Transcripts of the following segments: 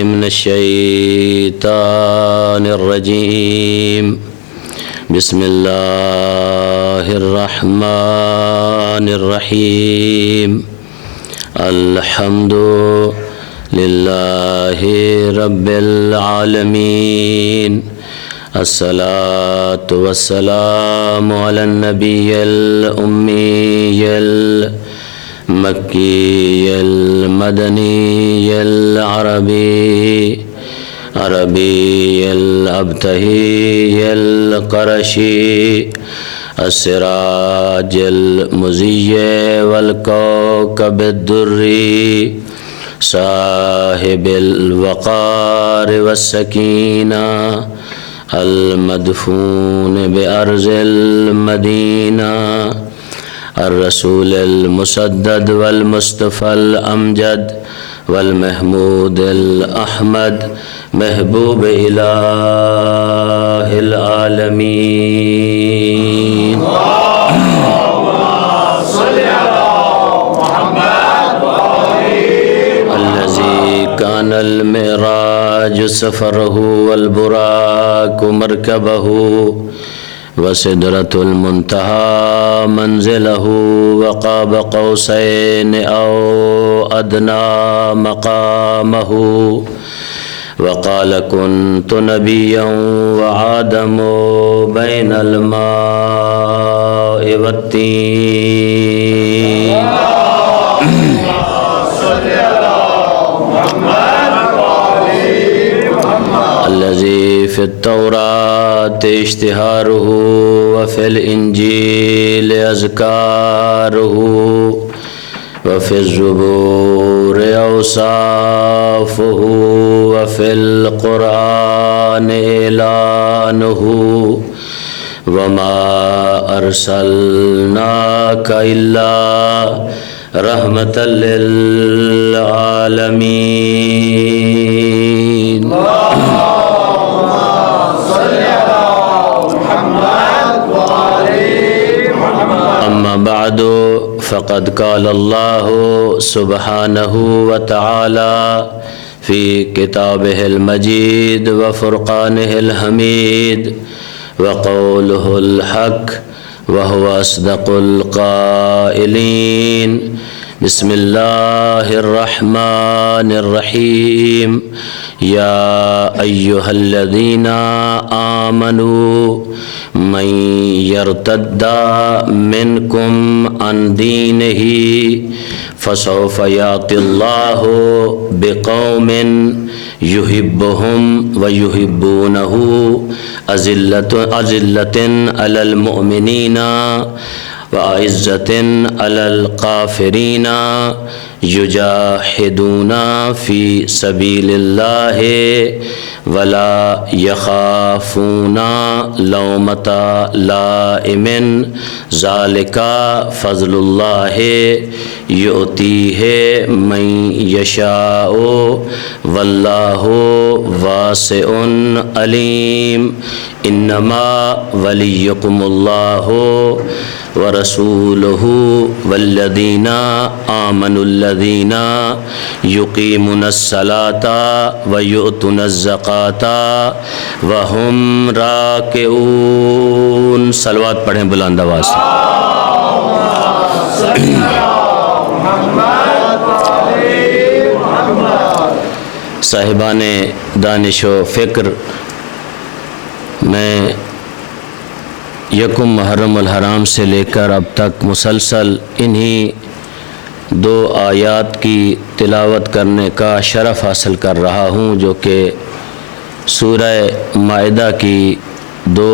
من الشيطان الرجيم. بسم الله الرحمن الرحيم. الحمد لله رب العالمين. الصلاة والسلام على النبي الأمي المكي المدني عربي الأبتهي القرشي السراج المضيء والكوكب الدري صاحب الوقار والسكينة المدفون بأرض المدينة الرسول المسدد والمصطفى الأمجد والمحمود الأحمد محبوب إله العالمين. الذي كان المعراج سفره والبراق مركبه وسدرة المنتهى منزله وقاب قوسين أو أدنى مقامه وقال كنت نبيا وآدم بين الماء والطين. الذي في التوراة اشتهاره وفي الإنجيل أذكاره وفي الزبور أوصافه وفي القرآن إعلانه وما أرسلناك إلا رحمة للعالمين. أما بعد فقد قال الله سبحانه وتعالى في كتابه المجيد وفرقانه الحميد وقوله الحق وهو أصدق القائلين. بسم الله الرحمن الرحيم. يا أيها الذين آمنوا من يرتد منكم عن دينه فسوف يأتي الله بقوم يحبهم ويحبونه أذلة على المؤمنين وأعزة على الكافرين يجاهدون في سبيل الله ولا يخافون لومة لائم ذلك فضل الله يؤتيه من يشاء والله واسع عليم. إنما وليكم الله ورسوله والذين آمنوا الذين يقيمون الصلاة ويؤتون الزكاة وهم راكعون. صلوات پڑھیں بلند آواز سے. صاحبان دانش و فکر، میں یکم محرم الحرام سے لے کر اب تک مسلسل انہی دو آیات کی تلاوت کرنے کا شرف حاصل کر رہا ہوں، جو کہ سورہ مائدہ کی دو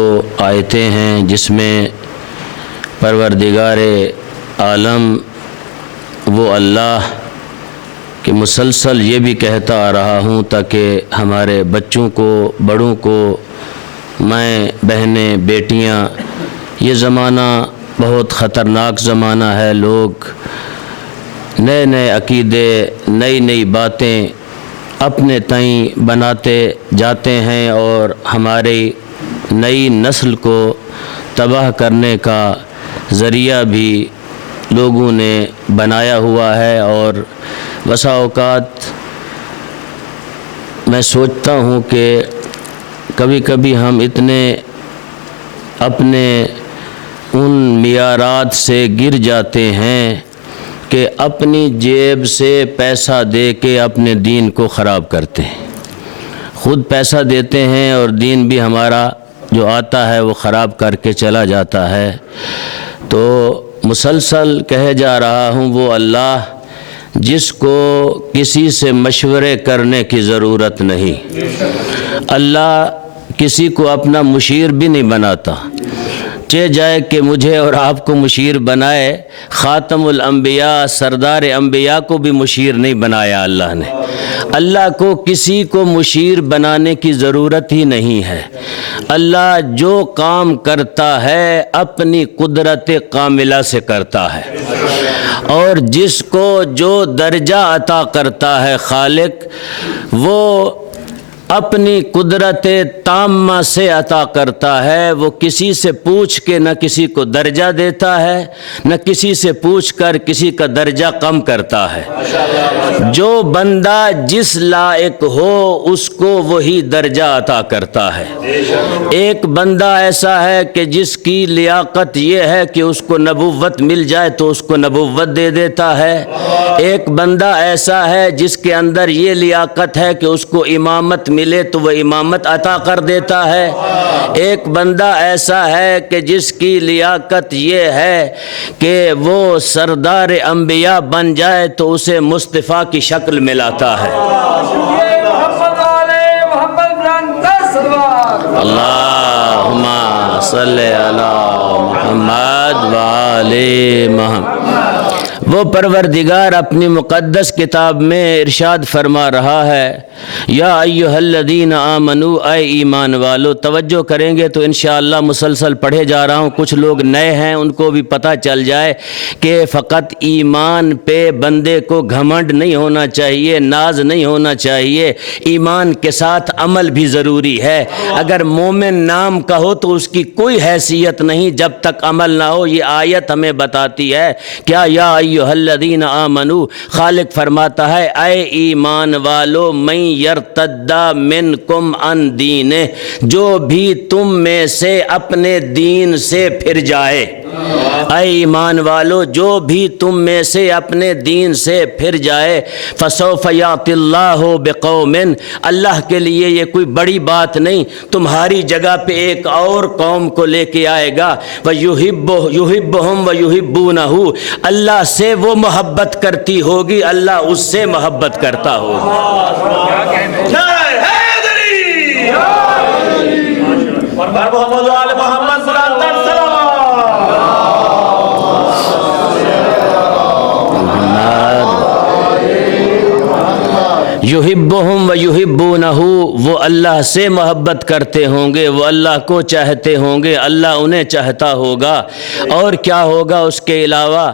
آیتیں ہیں، جس میں پروردگار عالم وہ اللہ کہ مسلسل یہ بھی کہتا آ رہا ہوں تاکہ ہمارے بچوں کو، بڑوں کو، مائیں بہنیں بیٹیاں، یہ زمانہ بہت خطرناک زمانہ ہے. لوگ نئے نئے عقیدے، نئی نئی باتیں اپنے تئیں بناتے جاتے ہیں اور ہماری نئی نسل کو تباہ کرنے کا ذریعہ بھی لوگوں نے بنایا ہوا ہے. اور بسا اوقات میں سوچتا ہوں کہ کبھی کبھی ہم اتنے اپنے ان معیارات سے گر جاتے ہیں کہ اپنی جیب سے پیسہ دے کے اپنے دین کو خراب کرتے ہیں. خود پیسہ دیتے ہیں اور دین بھی ہمارا جو آتا ہے وہ خراب کر کے چلا جاتا ہے. تو مسلسل کہے جا رہا ہوں وہ اللہ جس کو کسی سے مشورے کرنے کی ضرورت نہیں. اللہ کسی کو اپنا مشیر بھی نہیں بناتا. چہ جائے کہ مجھے اور آپ کو مشیر بنائے، خاتم الانبیاء سردار انبیاء کو بھی مشیر نہیں بنایا اللہ نے. اللہ کو کسی کو مشیر بنانے کی ضرورت ہی نہیں ہے. اللہ جو کام کرتا ہے اپنی قدرت کاملہ سے کرتا ہے، اور جس کو جو درجہ عطا کرتا ہے خالق، وہ اپنی قدرت تامہ سے عطا کرتا ہے. وہ کسی سے پوچھ کے نہ کسی کو درجہ دیتا ہے، نہ کسی سے پوچھ کر کسی کا درجہ کم کرتا ہے. جو بندہ جس لائق ہو اس کو وہی درجہ عطا کرتا ہے. ایک بندہ ایسا ہے کہ جس کی لیاقت یہ ہے کہ اس کو نبوت مل جائے تو اس کو نبوت دے دیتا ہے. ایک بندہ ایسا ہے جس کے اندر یہ لیاقت ہے کہ اس کو امامت ملے تو وہ امامت عطا کر دیتا ہے. ایک بندہ ایسا ہے کہ جس کی لیاقت یہ ہے کہ وہ سردار انبیاء بن جائے تو اسے مصطفیٰ کی شکل ملاتا ہے. اللہم صلی علی محمد وآل محمد. وہ پروردگار اپنی مقدس کتاب میں ارشاد فرما رہا ہے، یا ایھا الذین آمنوا، اے ایمان والو. توجہ کریں گے تو انشاءاللہ مسلسل پڑھے جا رہا ہوں. کچھ لوگ نئے ہیں ان کو بھی پتہ چل جائے کہ فقط ایمان پہ بندے کو گھمنڈ نہیں ہونا چاہیے، ناز نہیں ہونا چاہیے. ایمان کے ساتھ عمل بھی ضروری ہے. اگر مومن نام کا ہو تو اس کی کوئی حیثیت نہیں جب تک عمل نہ ہو. یہ آیت ہمیں بتاتی ہے. کیا یا ایھا الذین آمنوا، خالق فرماتا ہے اے ایمان والو، من یرتد منکم عن دینہ، جو بھی تم میں سے اپنے دین سے پھر جائے. اے ایمان والو، جو بھی تم میں سے اپنے دین سے پھر جائے، فسوف یأتی اللہ بقوم، اللہ کے لیے یہ کوئی بڑی بات نہیں، تمہاری جگہ پہ ایک اور قوم کو لے کے آئے گا. یحبہم ویحبونہ، اللہ سے وہ محبت کرتی ہوگی، اللہ اس سے محبت کرتا ہوگا. یحبہم ویحبونہ، وہ اللہ سے محبت کرتے ہوں گے، وہ اللہ کو چاہتے ہوں گے، اللہ انہیں چاہتا ہوگا. اور کیا ہوگا اس کے علاوہ؟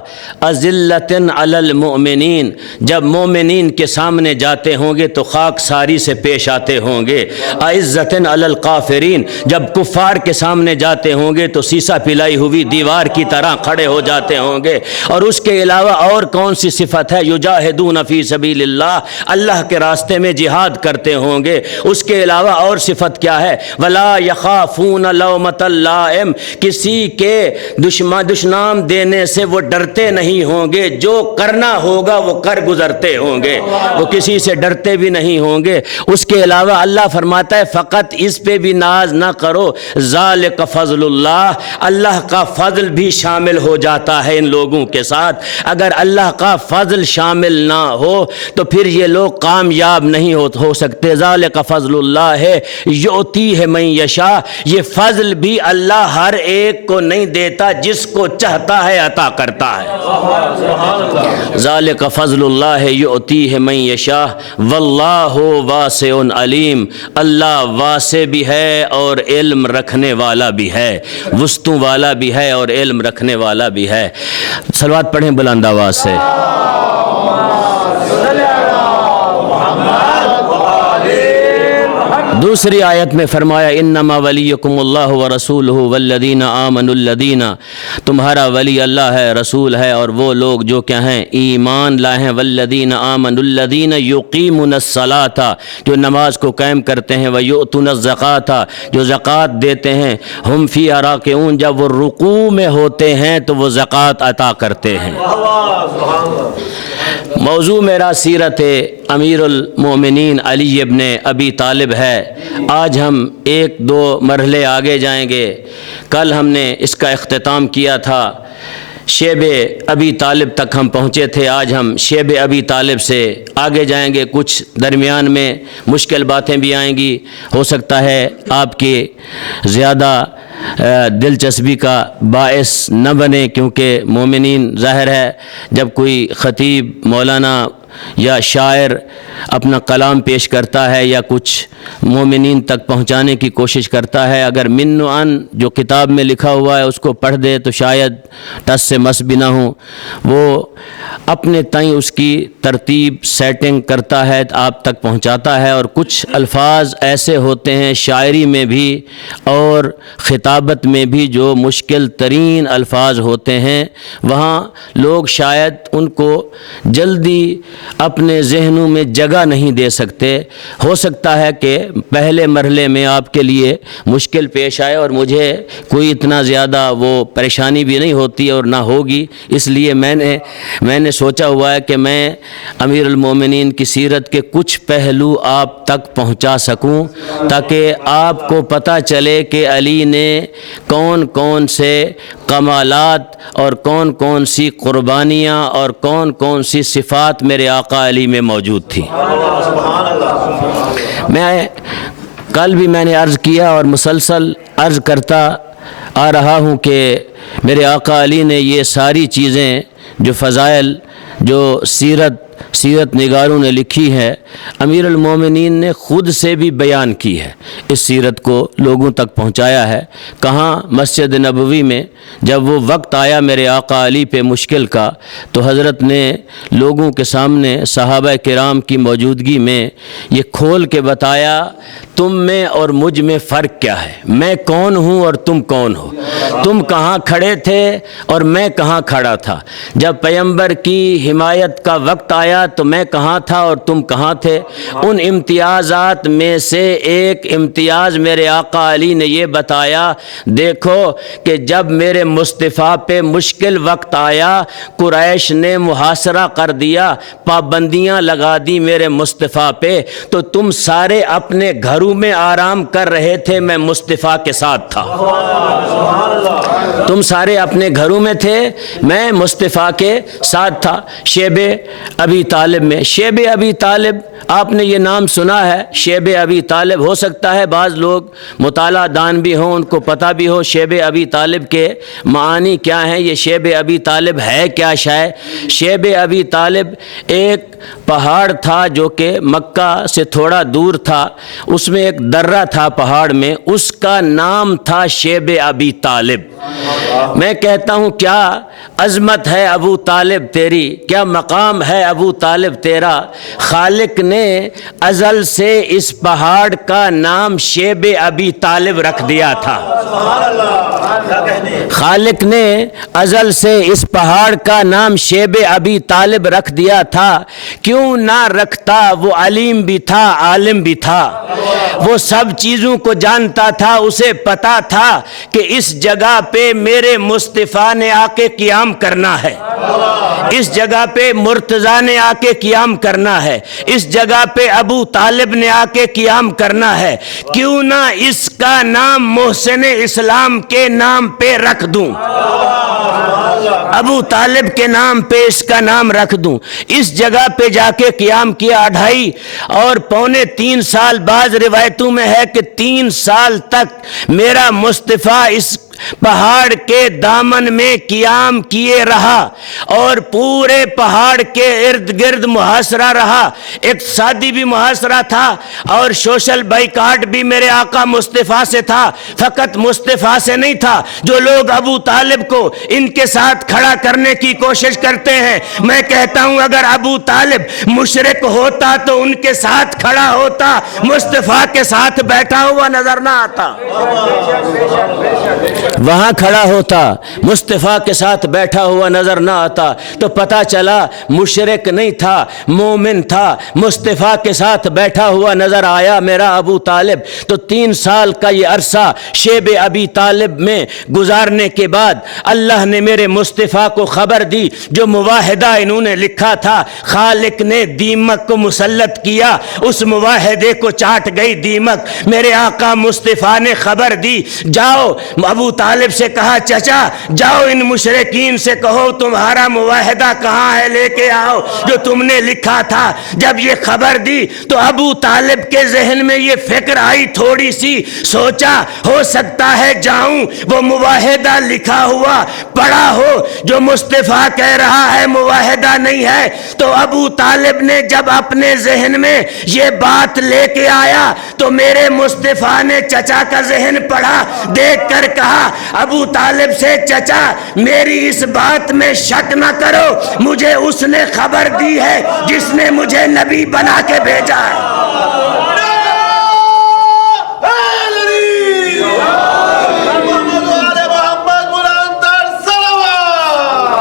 اذلۃ علی المؤمنین، جب مومنین کے سامنے جاتے ہوں گے تو خاک ساری سے پیش آتے ہوں گے. اعزۃ علی الکافرین، جب کفار کے سامنے جاتے ہوں گے تو سیسا پلائی ہوئی دیوار کی طرح کھڑے ہو جاتے ہوں گے. اور اس کے علاوہ اور کون سی صفت ہے؟ یجاہدون فی سبیل اللہ، اللہ کے راستے میں جہاد کرتے ہوں گے. اس کے علاوہ اور صفت کیا ہے؟ ولا یخافون لومۃ لائم، کسی کے دشنام دینے سے وہ ڈرتے نہیں ہوں گے. جو کرنا ہوگا وہ کر گزرتے ہوں گے، وہ کسی سے ڈرتے بھی نہیں ہوں گے. اس کے علاوہ اللہ فرماتا ہے فقط اس پہ بھی ناز نہ کرو، ذالک فضل اللہ، اللہ کا فضل بھی شامل ہو جاتا ہے ان لوگوں کے ساتھ. اگر اللہ کا فضل شامل نہ ہو تو پھر یہ لوگ کامیاب نہیں ہو سکتے. ذالک فضل اللہ ہے یؤتی ہے من یشاء، یہ فضل بھی اللہ ہر ایک کو نہیں دیتا، جس کو چاہتا ہے عطا کرتا ہے. ذالک فضل اللہ ہے یؤتی ہے من یشاء واللہ واسع علیم، اللہ واسع بھی ہے اور علم رکھنے والا بھی ہے، وسطوں والا بھی ہے اور علم رکھنے والا بھی ہے. صلوات پڑھیں بلند آواز سے. دوسری آیت میں فرمایا انما ولیکم اللہ ورسولہ والذین آمنوا الذین، تمہارا ولی اللہ ہے، رسول ہے، اور وہ لوگ جو کیا ہیں ایمان لائے ہیں، والذین آمنوا الذین یقیمون الصلاۃ، جو نماز کو قائم کرتے ہیں، ویؤتون الزکاۃ، جو زکوٰۃ دیتے ہیں، ہم فیہا راکعون، جب وہ رکوع میں ہوتے ہیں تو وہ زکوٰۃ عطا کرتے ہیں۔ موضوع میرا سیرت امیر المومنین علی ابن ابی طالب ہے۔ آج ہم ایک دو مرحلے آگے جائیں گے۔ کل ہم نے اس کا اختتام کیا تھا، شیب ابی طالب تک ہم پہنچے تھے، آج ہم شیب ابی طالب سے آگے جائیں گے۔ کچھ درمیان میں مشکل باتیں بھی آئیں گی، ہو سکتا ہے آپ کے زیادہ دلچسپی کا باعث نہ بنے، کیونکہ مومنین ظاہر ہے جب کوئی خطیب، مولانا یا شاعر اپنا کلام پیش کرتا ہے یا کچھ مومنین تک پہنچانے کی کوشش کرتا ہے، اگر من و ان جو کتاب میں لکھا ہوا ہے اس کو پڑھ دے تو شاید ٹس سے مس بھی نہ ہوں۔ وہ اپنے تئیں اس کی ترتیب سیٹنگ کرتا ہے، آپ تک پہنچاتا ہے، اور کچھ الفاظ ایسے ہوتے ہیں شاعری میں بھی اور خطابت میں بھی جو مشکل ترین الفاظ ہوتے ہیں، وہاں لوگ شاید ان کو جلدی اپنے ذہنوں میں جگہ نہیں دے سکتے۔ ہو سکتا ہے کہ پہلے مرحلے میں آپ کے لیے مشکل پیش آئے، اور مجھے کوئی اتنا زیادہ وہ پریشانی بھی نہیں ہوتی اور نہ ہوگی، اس لیے میں نے سوچا ہوا ہے کہ میں امیر المومنین کی سیرت کے کچھ پہلو آپ تک پہنچا سکوں، تاکہ آپ کو پتہ چلے کہ علی نے کون کون سے کمالات اور کون کون سی قربانیاں اور کون کون سی صفات میرے آقا علی میں موجود تھی۔ کل بھی میں نے عرض کیا اور مسلسل عرض کرتا آ رہا ہوں کہ میرے آقا علی نے یہ ساری چیزیں جو فضائل جو سیرت نگاروں نے لکھی ہے، امیر المومنین نے خود سے بھی بیان کی ہے، اس سیرت کو لوگوں تک پہنچایا ہے۔ کہاں مسجد نبوی میں جب وہ وقت آیا میرے آقا علی پہ مشکل کا، تو حضرت نے لوگوں کے سامنے صحابہ کرام کی موجودگی میں یہ کھول کے بتایا تم میں اور مجھ میں فرق کیا ہے، میں کون ہوں اور تم کون ہو، تم کہاں کھڑے تھے اور میں کہاں کھڑا تھا، جب پیغمبر کی حمایت کا وقت آیا تو میں کہاں تھا اور تم کہاں تھے۔ ان امتیازات میں سے ایک امتیاز میرے آقا علی نے یہ بتایا، دیکھو کہ جب میرے مصطفیٰ پہ مشکل وقت آیا، قریش نے محاصرہ کر دیا، پابندیاں لگا دی میرے مصطفیٰ پہ، تو تم سارے اپنے گھروں میں آرام کر رہے تھے، میں مصطفیٰ کے ساتھ تھا۔ تم سارے اپنے گھروں میں تھے، میں مصطفیٰ کے ساتھ تھا۔ شیب ابی طالب میں، شیب ابی طالب آپ نے یہ نام سنا ہے، شیب ابی طالب، ہو سکتا ہے بعض لوگ مطالعہ دان بھی ہوں، ان کو پتہ بھی ہو شیب ابی طالب کے معانی کیا ہیں، یہ شیب ابی طالب ہے کیا شے۔ شیب ابی طالب ایک پہاڑ تھا جو کہ مکہ سے تھوڑا دور تھا، اس میں ایک درہ تھا پہاڑ میں، اس کا نام تھا شیب ابی طالب۔ میں کہتا ہوں کیا عظمت ہے ابو طالب تیری، کیا مقام ہے ابو طالب تیرا، خالق نے ازل سے اس پہاڑ کا نام شیب ابی طالب رکھ دیا تھا۔ خالق نے ازل سے اس پہاڑ کا نام شیب ابی طالب رکھ دیا تھا، کیوں نہ رکھتا، وہ علیم بھی تھا عالم بھی تھا، وہ سب چیزوں کو جانتا تھا، اسے پتا تھا کہ اس جگہ پہ میرے مصطفیٰ نے آ کے قیام کرنا ہے، اس جگہ پہ مرتضیٰ نے آ کے قیام کرنا ہے، اس جگہ پہ ابو طالب نے آ کے قیام کرنا ہے، کیوں نہ اس کا نام محسن اسلام کے نام پہ رکھ دوں، ابو طالب کے نام پہ اس کا نام رکھ دوں۔ اس جگہ پہ جا کے قیام کیا، 2.5 اور پونے 3 سال، بعض روایتوں میں ہے کہ 3 سال تک میرا مصطفیٰ اس پہاڑ کے دامن میں قیام کیے رہا اور پورے پہاڑ کے ارد گرد محاصرہ رہا، اقتصادی بھی محاصرہ تھا اور سوشل بائیکاٹ بھی میرے آقا مصطفیٰ سے تھا۔ فقط مصطفیٰ سے نہیں تھا، جو لوگ ابو طالب کو ان کے ساتھ کھڑا کرنے کی کوشش کرتے ہیں، میں کہتا ہوں اگر ابو طالب مشرک ہوتا تو ان کے ساتھ کھڑا ہوتا، مصطفیٰ کے ساتھ بیٹھا ہوا نظر نہ آتا، وہاں کھڑا ہوتا، مصطفیٰ کے ساتھ بیٹھا ہوا نظر نہ آتا، تو پتہ چلا مشرک نہیں تھا، مومن تھا، مصطفیٰ کے ساتھ بیٹھا ہوا نظر آیا میرا ابو طالب۔ تو 3 سال کا یہ عرصہ شیب ابی طالب میں گزارنے کے بعد اللہ نے میرے مصطفیٰ کو خبر دی، جو مواحدہ انہوں نے لکھا تھا، خالق نے دیمک کو مسلط کیا، اس مواحدے کو چاٹ گئی دیمک۔ میرے آقا مصطفیٰ نے خبر دی، جاؤ ابو طالب سے کہا چچا جاؤ ان مشرکین سے کہو تمہارا معاہدہ کہاں ہے، لے کے آؤ جو تم نے لکھا تھا۔ جب یہ خبر دی تو ابو طالب کے ذہن میں یہ فکر آئی تھوڑی سی، سوچا ہو سکتا ہے جاؤں وہ معاہدہ لکھا ہوا پڑھا ہو جو مصطفیٰ کہہ رہا ہے معاہدہ نہیں ہے۔ تو ابو طالب نے جب اپنے ذہن میں یہ بات لے کے آیا تو میرے مصطفیٰ نے چچا کا ذہن پڑھا، دیکھ کر کہا ابو طالب سے چچا میری اس بات میں شک نہ کرو، مجھے اس نے خبر دی ہے جس نے مجھے نبی بنا کے بھیجا ہے۔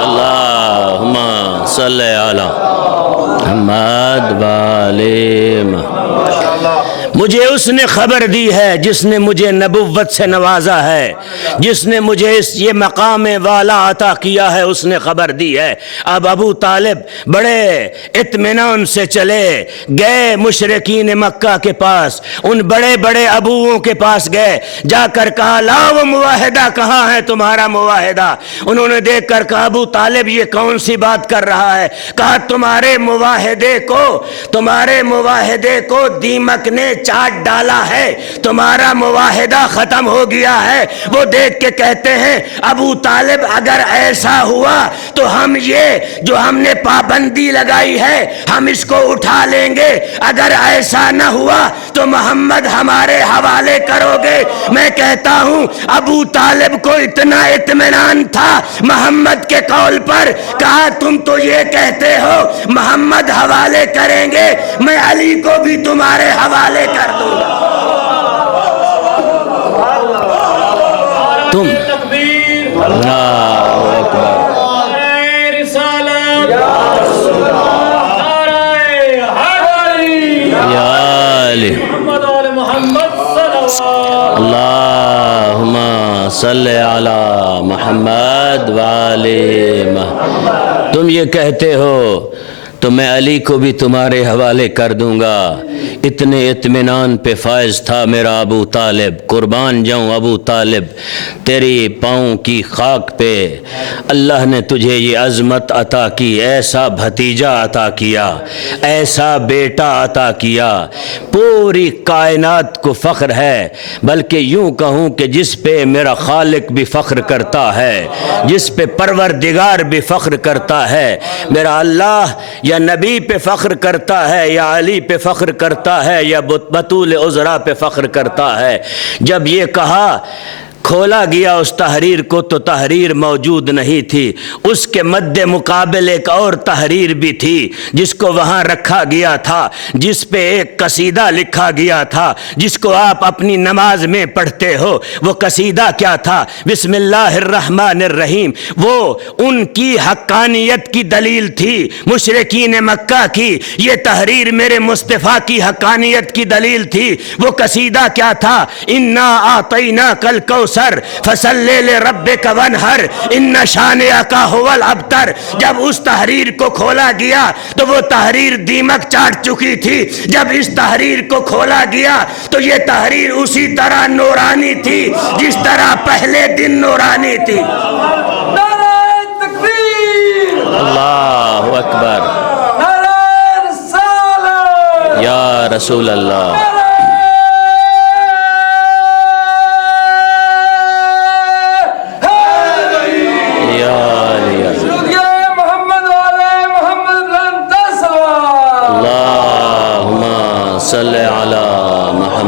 اللہم صلی علی محمد وآلہ محمد۔ مجھے اس نے خبر دی ہے جس نے مجھے نبوت سے نوازا ہے، جس نے مجھے یہ مقام والا عطا کیا ہے، اس نے خبر دی ہے۔ اب ابو طالب بڑے اطمینان سے چلے گئے مشرکین مکہ کے پاس، ان بڑے بڑے ابوؤں کے پاس گئے، جا کر کہا لاؤ وہ معاہدہ کہاں ہے تمہارا معاہدہ۔ انہوں نے دیکھ کر کہا ابو طالب یہ کون سی بات کر رہا ہے؟ کہا تمہارے معاہدے کو دیمک نے چاٹ ڈالا ہے، تمہارا معاہدہ ختم ہو گیا ہے۔ وہ دیکھ کے کہتے ہیں ابو طالب اگر ایسا ہوا تو ہم یہ جو ہم نے پابندی لگائی ہے ہم اس کو اٹھا لیں گے، اگر ایسا نہ ہوا تو محمد ہمارے حوالے کرو گے۔ میں کہتا ہوں ابو طالب کو اتنا اطمینان تھا محمد کے قول پر، کہا تم تو یہ کہتے ہو محمد حوالے کریں گے، میں علی کو بھی تمہارے حوالے کر دوں گا۔ تم اللہ اکبر یا علی اللہم صلی علی محمد وآلہ محمد۔ تم یہ کہتے ہو تو میں علی کو بھی تمہارے حوالے کر دوں گا۔ اتنے اطمینان پہ فائز تھا میرا ابو طالب، قربان جاؤں ابو طالب تیری پاؤں کی خاک پہ، اللہ نے تجھے یہ عظمت عطا کی، ایسا بھتیجا عطا کیا، ایسا بیٹا عطا کیا، پوری کائنات کو فخر ہے، بلکہ یوں کہوں کہ جس پہ میرا خالق بھی فخر کرتا ہے، جس پہ پروردگار بھی فخر کرتا ہے، میرا اللہ یا نبی پہ فخر کرتا ہے یا علی پہ فخر کرتا ہے یا بطول عذرا پہ فخر کرتا ہے۔ جب یہ کہا کھولا گیا اس تحریر کو تو تحریر موجود نہیں تھی، اس کے مد مقابل ایک اور تحریر بھی تھی جس کو وہاں رکھا گیا تھا، جس پہ ایک قصیدہ لکھا گیا تھا جس کو آپ اپنی نماز میں پڑھتے ہو۔ وہ قصیدہ کیا تھا؟ بسم اللہ الرحمن الرحیم۔ وہ ان کی حقانیت کی دلیل تھی مشرکین مکہ کی، یہ تحریر میرے مصطفیٰ کی حقانیت کی دلیل تھی۔ وہ قصیدہ کیا تھا؟ انا اعطیناک الکوثر فصلی لربک وانحر ان شانئک ھو الابتر۔ جب اس تحریر کو کھولا گیا تو وہ تحریر دیمک چاٹ چکی تھی، جب اس تحریر کو کھولا گیا تو یہ تحریر اسی طرح نورانی تھی جس طرح پہلے دن نورانی تھی۔ نعرہ تکبیر، اللہ اکبر، نعرہ رسالت یا رسول اللہ۔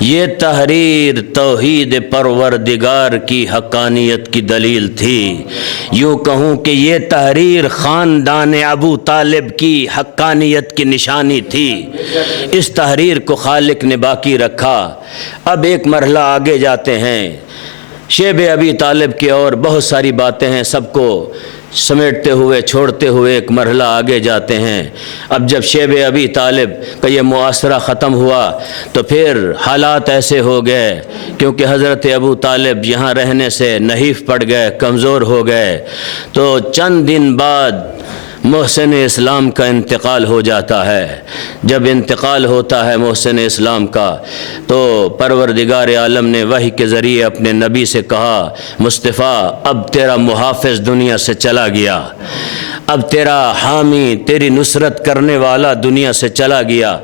یہ تحریر توحید پروردگار کی حقانیت کی دلیل تھی۔ یوں کہوں کہ یہ تحریر خاندان ابو طالب کی حقانیت کی نشانی تھی۔ اس تحریر کو خالق نے باقی رکھا۔ اب ایک مرحلہ آگے جاتے ہیں، شیب ابی طالب کی اور بہت ساری باتیں ہیں، سب کو سمیٹتے ہوئے چھوڑتے ہوئے ایک مرحلہ آگے جاتے ہیں۔ اب جب شیب ابی طالب کا یہ معاشرہ ختم ہوا تو پھر حالات ایسے ہو گئے، کیونکہ حضرت ابو طالب یہاں رہنے سے نحیف پڑ گئے، کمزور ہو گئے، تو چند دن بعد محسن اسلام کا انتقال ہو جاتا ہے۔ جب انتقال ہوتا ہے محسن اسلام کا تو پروردگار عالم نے وحی کے ذریعے اپنے نبی سے کہا، مصطفیٰ اب تیرا محافظ دنیا سے چلا گیا، اب تیرا حامی تیری نصرت کرنے والا دنیا سے چلا گیا،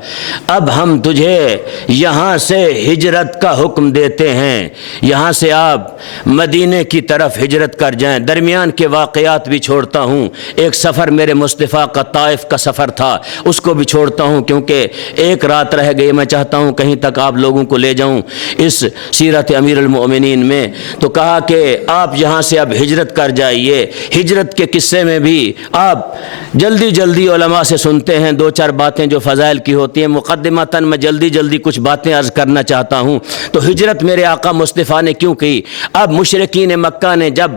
اب ہم تجھے یہاں سے ہجرت کا حکم دیتے ہیں، یہاں سے آپ مدینے کی طرف ہجرت کر جائیں۔ درمیان کے واقعات بھی چھوڑتا ہوں، ایک سفر میرے مصطفیٰ کا طائف کا سفر تھا، اس کو بھی چھوڑتا ہوں کیونکہ ایک رات رہ گئی، میں چاہتا ہوں کہیں تک آپ لوگوں کو لے جاؤں اس سیرت امیر المؤمنین میں۔ تو کہا کہ آپ یہاں سے اب ہجرت کر جائیے۔ ہجرت کے قصے میں بھی آپ جلدی جلدی علماء سے سنتے ہیں، دو چار باتیں جو فضائل کی ہوتی ہیں، مقدمتاً میں جلدی کچھ باتیں عرض کرنا چاہتا ہوں۔ تو ہجرت میرے آقا مصطفیٰ نے کیوں کی؟ اب مشرکین مکہ نے جب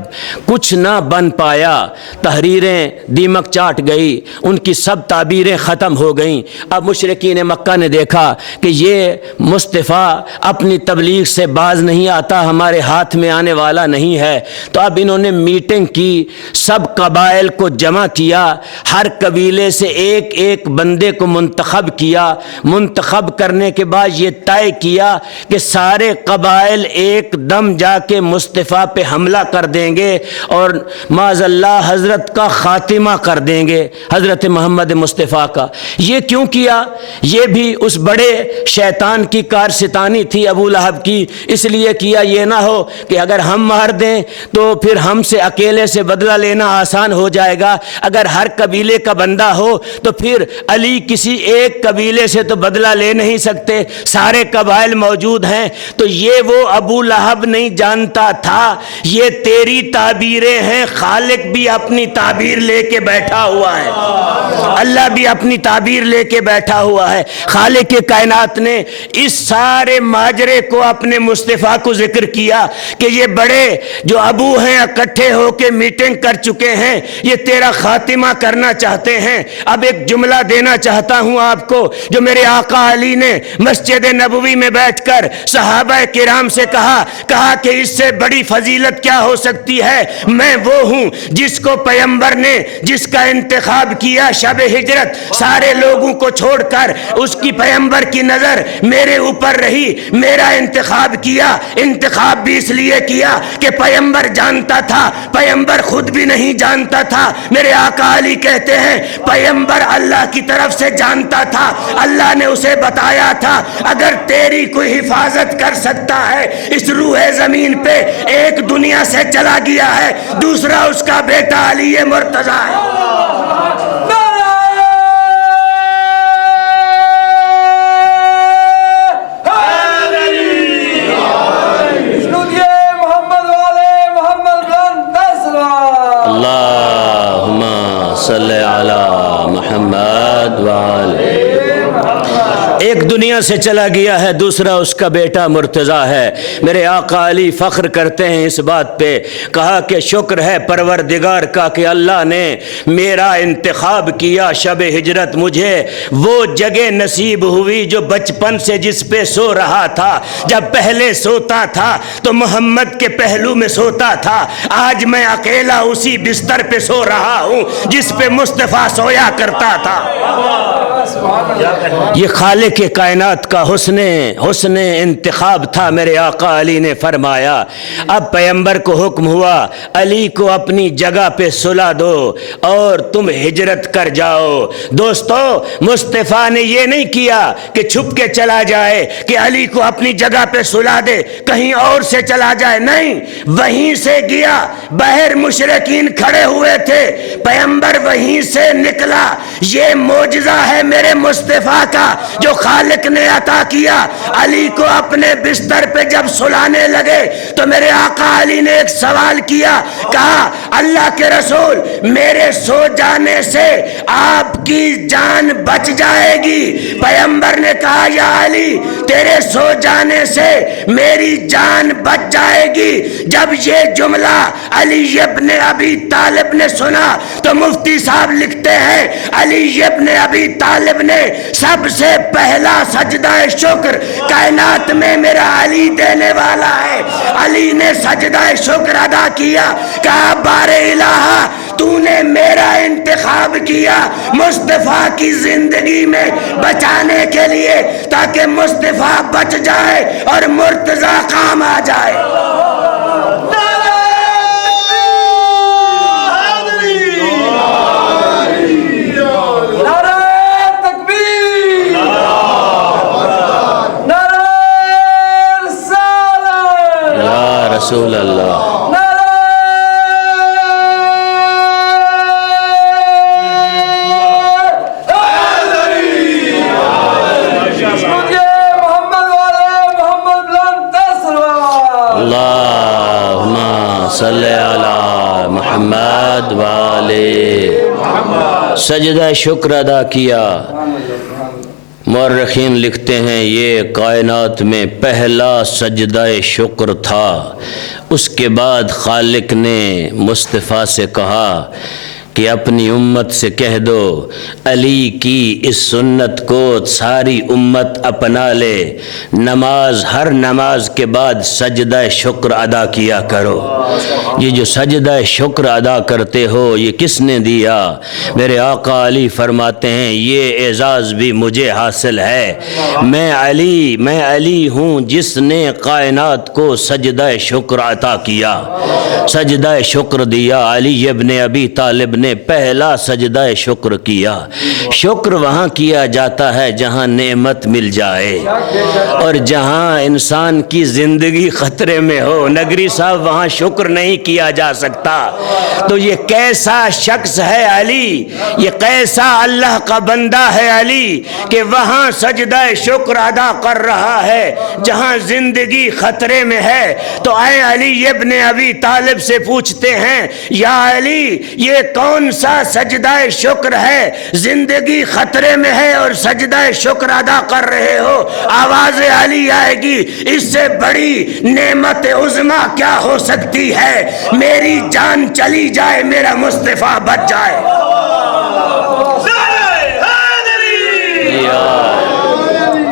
کچھ نہ بن پایا، تحریریں دیمک چاٹ گئی، ان کی سب تعبیریں ختم ہو گئیں۔ اب مشرکین مکہ نے دیکھا کہ یہ مصطفیٰ اپنی تبلیغ سے باز نہیں آتا، ہمارے ہاتھ میں آنے والا نہیں ہے، تو اب انہوں نے میٹنگ کی، سب قبائل کو جمع کیا، ہر قبیلے سے ایک ایک بندے کو منتخب کیا، منتخب کرنے کے بعد یہ طے کیا کہ سارے قبائل ایک دم جا کے مصطفیٰ پہ حملہ کر دیں گے اور معاذ اللہ حضرت کا خاتمہ کر دیں گے، حضرت محمد مصطفیٰ کا۔ یہ کیوں کیا؟ یہ بھی اس بڑے شیطان کی کارستانی تھی ابو لہب کی، اس لیے کیا یہ نہ ہو کہ اگر ہم مار دیں تو پھر ہم سے اکیلے سے بدلہ لینا آسان ہو جائے گا، اگر ہر قبیلے کا بندہ ہو تو پھر علی کسی ایک قبیلے سے تو بدلہ لے نہیں سکتے، سارے قبائل موجود ہیں۔ تو یہ وہ ابو لہب نہیں جانتا تھا، یہ تیری تعبیریں ہیں، خالق بھی اپنی تعبیر لے کے بیٹھا ہوا ہے، اللہ بھی اپنی تعبیر لے کے بیٹھا ہوا ہے۔ خالق کائنات نے اس سارے ماجرے کو اپنے مصطفیٰ کو ذکر کیا کہ یہ بڑے جو ابو ہیں اکٹھے ہو کے میٹنگ کر چکے ہیں، یہ تیرا خاتمہ کرنا چاہتے ہیں۔ اب ایک جملہ دینا چاہتا ہوں آپ کو جو میرے آقا علی نے مسجد نبوی میں بیٹھ کر صحابہ کرام سے کہا کہ اس سے بڑی فضیلت کیا ہو سکتی ہے؟ میں وہ ہوں جس کو پیغمبر نے جس کا انتخاب کیا شب ہجرت، سارے لوگوں کو چھوڑ کر اس کی پیغمبر کی نظر میرے اوپر رہی، میرا انتخاب کیا۔ انتخاب بھی اس لیے کیا کہ پیغمبر جانتا تھا، پیغمبر خود بھی نہیں جانتا تھا۔ میرے آقا علی کہتے ہیں پیغمبر اللہ کی طرف سے جانتا تھا، اللہ نے اسے بتایا تھا اگر تیری کوئی حفاظت کر سکتا ہے اس روح زمین پہ، ایک دنیا سے چلا گیا ہے، دوسرا اس کا بیٹا علی مرتضیٰ ہے۔ اللہم صلی علی محمد وآلہ۔ ایک دنیا سے چلا گیا ہے، دوسرا اس کا بیٹا مرتضیٰ ہے۔ میرے آقا علی فخر کرتے ہیں اس بات پہ، کہا کہ شکر ہے پروردگار کا کہ اللہ نے میرا انتخاب کیا شب ہجرت، مجھے وہ جگہ نصیب ہوئی جو بچپن سے جس پہ سو رہا تھا۔ جب پہلے سوتا تھا تو محمد کے پہلو میں سوتا تھا، آج میں اکیلا اسی بستر پہ سو رہا ہوں جس پہ مصطفیٰ سویا کرتا تھا۔ یہ خالق کائنات کا حسن انتخاب تھا۔ میرے آقا علی نے فرمایا اب پیغمبر کو حکم ہوا علی کو اپنی جگہ پہ سلا دو اور تم ہجرت کر جاؤ۔ دوستو مصطفیٰ نے یہ نہیں کیا کہ چھپ کے چلا جائے کہ علی کو اپنی جگہ پہ سلا دے کہیں اور سے چلا جائے، نہیں، وہیں سے گیا۔ باہر مشرکین کھڑے ہوئے تھے، پیغمبر وہیں سے نکلا۔ یہ معجزہ ہے میرے مصطفیٰ کا جو خالق نے عطا کیا۔ علی کو اپنے بستر پہ جب سلانے لگے تو میرے آقا علی نے ایک سوال کیا، کہا اللہ کے رسول میرے سو جانے سے آپ کی جان بچ جائے گی؟ پیغمبر نے کہا یا علی تیرے سو جانے سے میری جان بچ جائے گی۔ جب یہ جملہ علی ابن ابی طالب نے سنا تو مفتی صاحب لکھتے ہیں علی ابن ابی طالب نے سب سے پہلا سجدہ شکر کائنات میں میرا علی دینے والا ہے۔ علی نے سجدہ شکر ادا کیا، کہا بار الہ تو نے میرا انتخاب کیا مصطفیٰ کی زندگی میں بچانے کے لیے تاکہ مصطفیٰ بچ جائے اور مرتضیٰ کام آ جائے۔ رسول اللہ اللہم صلی علی محمد والے۔ سجدہ شکر ادا کیا۔ مورخین لکھتے ہیں یہ کائنات میں پہلا سجدہ شکر تھا۔ اس کے بعد خالق نے مصطفیٰ سے کہا کہ اپنی امت سے کہہ دو علی کی اس سنت کو ساری امت اپنا لے، نماز ہر نماز کے بعد سجدہ شکر ادا کیا کرو۔ یہ جو سجدہ شکر ادا کرتے ہو یہ کس نے دیا؟ میرے آقا علی فرماتے ہیں یہ اعزاز بھی مجھے حاصل ہے۔ میں علی ہوں جس نے کائنات کو سجدہ شکر عطا کیا، سجدہ شکر دیا۔ علی ابن ابی طالب نے پہلا سجدہ شکر کیا۔ شکر وہاں کیا جاتا ہے جہاں نعمت مل جائے اور جہاں انسان کی زندگی خطرے میں ہو۔ نگری صاحب وہاں شکر نہیں کیا جا سکتا۔ تو یہ کیسا شخص ہے علی، یہ کیسا اللہ کا بندہ ہے علی کہ وہاں سجدہ شکر ادا کر رہا ہے جہاں زندگی خطرے میں ہے۔ تو اے علی ابن ابی طالب سے پوچھتے ہیں یا علی یہ کون سا سجدہ شکر ہے؟ زندگی خطرے میں ہے اور سجدہ شکر ادا کر رہے ہو۔ آواز علی آئے گی اس سے بڑی نعمت عظمی کیا ہو سکتی ہے؟ میری جان چلی جائے میرا مصطفیٰ بچ جائے۔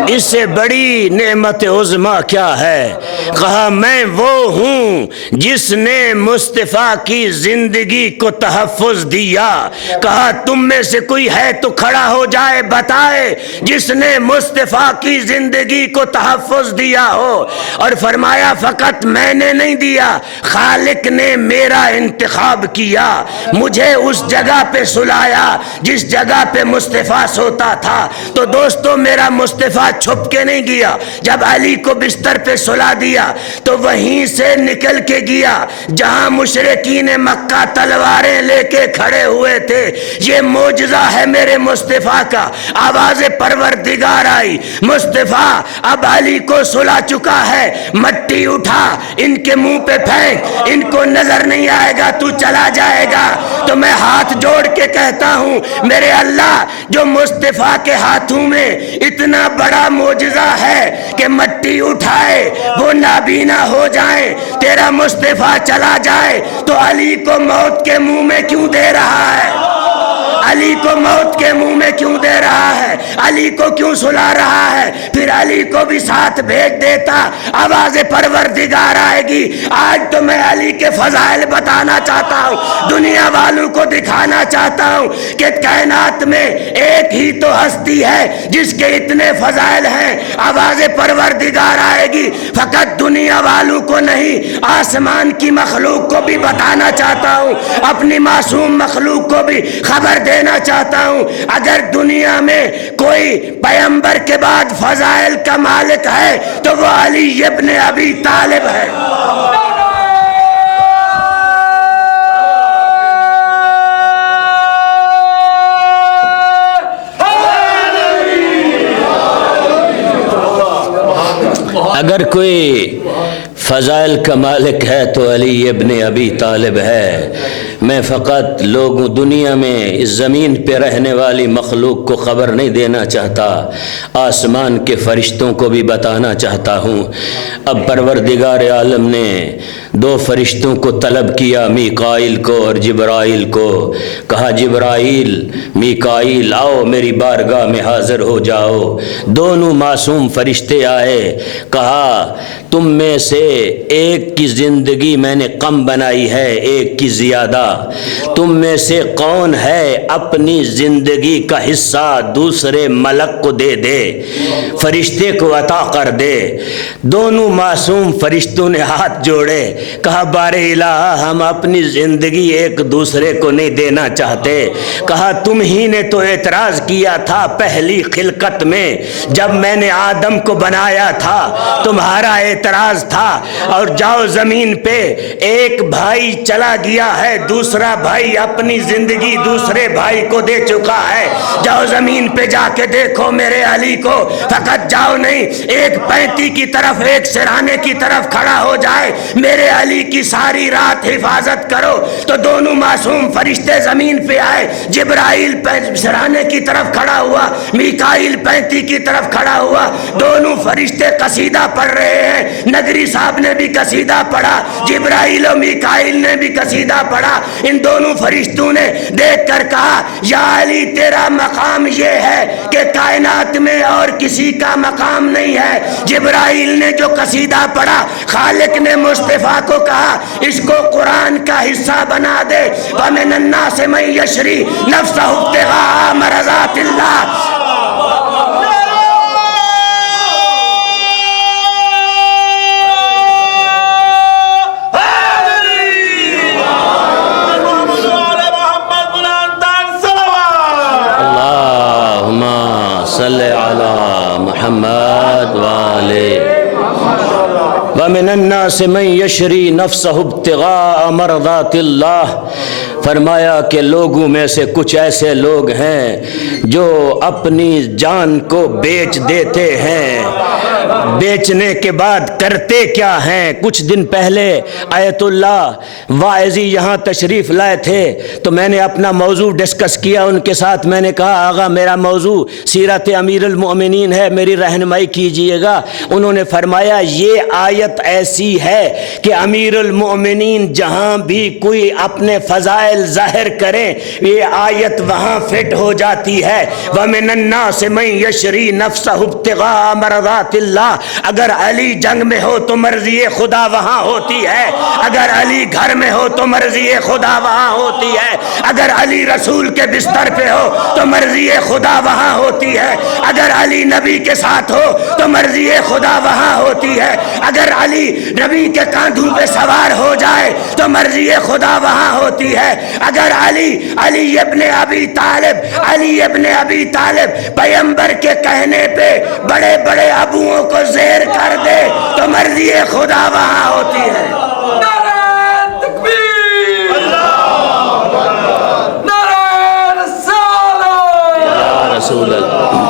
اس سے بڑی نعمت عظمی کیا ہے؟ کہا میں وہ ہوں جس نے مصطفیٰ کی زندگی کو تحفظ دیا۔ کہا تم میں سے کوئی ہے تو کھڑا ہو جائے بتائے جس نے مصطفیٰ کی زندگی کو تحفظ دیا ہو۔ اور فرمایا فقط میں نے نہیں دیا، خالق نے میرا انتخاب کیا، مجھے اس جگہ پہ سلایا جس جگہ پہ مصطفیٰ سوتا تھا۔ تو دوستو میرا مصطفیٰ چھپ کے نہیں گیا، جب علی کو بستر پہ سلا دیا تو وہیں سے نکل کے گیا جہاں مشرکین مکہ تلواریں لے کے کھڑے ہوئے تھے۔ یہ معجزہ ہے میرے مصطفیٰ کا۔ آواز پروردگار آئی، مصطفیٰ اب علی کو سلا چکا ہے، مٹی اٹھا ان کے منہ پہ پھینک، ان کو نظر نہیں آئے گا تو چلا جائے گا۔ تو میں ہاتھ جوڑ کے کہتا ہوں میرے اللہ جو مصطفیٰ کے ہاتھوں میں اتنا بڑا معجزہ ہے کہ مٹی اٹھائے وہ نابینا ہو جائیں، تیرا مصطفیٰ چلا جائے تو علی کو موت کے منہ میں کیوں دے رہا ہے؟ علی کو موت کے منہ میں کیوں دے رہا ہے؟ علی کو کیوں سلا رہا ہے؟ پھر علی کو بھی ساتھ بھیج دیتا، آواز پروردگار آئے گی۔ آج تو میں علی کے فضائل بتانا چاہتا ہوں، دنیا والوں کو دکھانا چاہتا ہوں کہ کائنات میں ایک ہی تو ہستی ہے جس کے اتنے فضائل ہیں۔ آواز پروردگار آئے گی، فقط دنیا والوں کو نہیں، آسمان کی مخلوق کو بھی بتانا چاہتا ہوں، اپنی معصوم مخلوق کو بھی خبر دینا چاہتا ہوں۔ اگر دنیا میں کوئی پیغمبر کے بعد فضائل کا مالک ہے تو وہ علی ابن ابی طالب ہے۔ اگر کوئی فضائل کا مالک ہے تو علی ابن ابی طالب ہے۔ میں فقط لوگوں دنیا میں اس زمین پہ رہنے والی مخلوق کو خبر نہیں دینا چاہتا، آسمان کے فرشتوں کو بھی بتانا چاہتا ہوں۔ اب پروردگار عالم نے دو فرشتوں کو طلب کیا، میکائیل کو اور جبرائیل کو۔ کہا جبرائیل میکائیل آؤ میری بارگاہ میں حاضر ہو جاؤ۔ دونوں معصوم فرشتے آئے، کہا تم میں سے ایک کی زندگی میں نے کم بنائی ہے، ایک کی زیادہ۔ تم میں سے کون ہے اپنی زندگی کا حصہ دوسرے ملک کو دے دے، فرشتے کو عطا کر دے۔ دونوں معصوم فرشتوں نے ہاتھ جوڑے، کہا بار الہ ہم اپنی زندگی ایک دوسرے کو نہیں دینا چاہتے۔ کہا تم ہی نے تو اعتراض کیا تھا پہلی خلقت میں، جب میں نے آدم کو بنایا تھا تمہارا اعتراض تھا۔ اور جاؤ زمین پہ ایک بھائی چلا گیا ہے، دوسرا بھائی اپنی زندگی دوسرے بھائی کو دے چکا ہے۔ جاؤ زمین پہ جا کے دیکھو میرے علی کو، فقط جاؤ نہیں، ایک پینتی کی طرف ایک سرانے کی طرف کھڑا ہو جائے، میرے علی کی ساری رات حفاظت کرو۔ تو دونوں معصوم فرشتے زمین پہ آئے، جبرائیل سرانے کی طرف کھڑا ہوا، میکائیل پینتی کی طرف کھڑا ہوا۔ دونوں فرشتے قصیدہ پڑھ رہے ہیں، نگری صاحب نے بھی قصیدہ پڑھا، جبرائیل و میکائیل نے بھی قصیدہ پڑھا۔ ان دونوں فرشتوں نے دیکھ کر کہا یا علی تیرا مقام یہ ہے کہ کائنات میں اور کسی کا مقام نہیں ہے۔ جبرائیل نے جو قصیدہ پڑھا، خالق نے مصطفیٰ کو کہا اس کو قرآن کا حصہ بنا دے، وَمِنَ النَّاسِ مَن يَشْرِي نَفْسَهُ ابْتِغَاءَ مَرْضَاتِ اللَّهِ۔ وَمِنَ النَّاسِ مَن يَشْرِي نَفْسَهُ ابْتِغَاءَ مَرْضَاتِ اللَّهِ۔ فرمایا کہ لوگوں میں سے کچھ ایسے لوگ ہیں جو اپنی جان کو بیچ دیتے ہیں۔ بیچنے کے بعد کرتے کیا ہیں؟ کچھ دن پہلے آیت اللہ واعظی یہاں تشریف لائے تھے تو میں نے اپنا موضوع ڈسکس کیا ان کے ساتھ۔ میں نے کہا آغا میرا موضوع سیرت امیر المؤمنین ہے، میری رہنمائی کیجئے گا۔ انہوں نے فرمایا یہ آیت ایسی ہے کہ امیر المؤمنین جہاں بھی کوئی اپنے فضائل ظاہر کریں یہ آیت وہاں فٹ ہو جاتی ہے۔ وَمِنَ النَّاسِ مَن يَشْرِي نَفْسَهُ ابْتِغَاءَ مَرْضَاتِ اللَّهِ۔ اگر علی جنگ میں ہو تو مرضی خدا وہاں ہوتی ہے، اگر علی گھر میں ہو تو مرضی خدا وہاں ہوتی ہے، اگر علی رسول کے بستر پہ ہو تو مرضی خدا وہاں ہوتی ہے، اگر علی نبی کے ساتھ ہو تو مرضی خدا وہاں ہوتی ہے، اگر علی نبی کے کاندھوں پہ سوار ہو جائے تو مرضی خدا وہاں ہوتی ہے، اگر علی ابن ابی طالب پیغمبر کے کہنے پہ بڑے بڑے ابوؤں کو زیر کر دے تو مرضی خدا وہاں ہوتی ہے۔ نعرہ تکبیر، نعرہ رسالت، یا رسول اللہ۔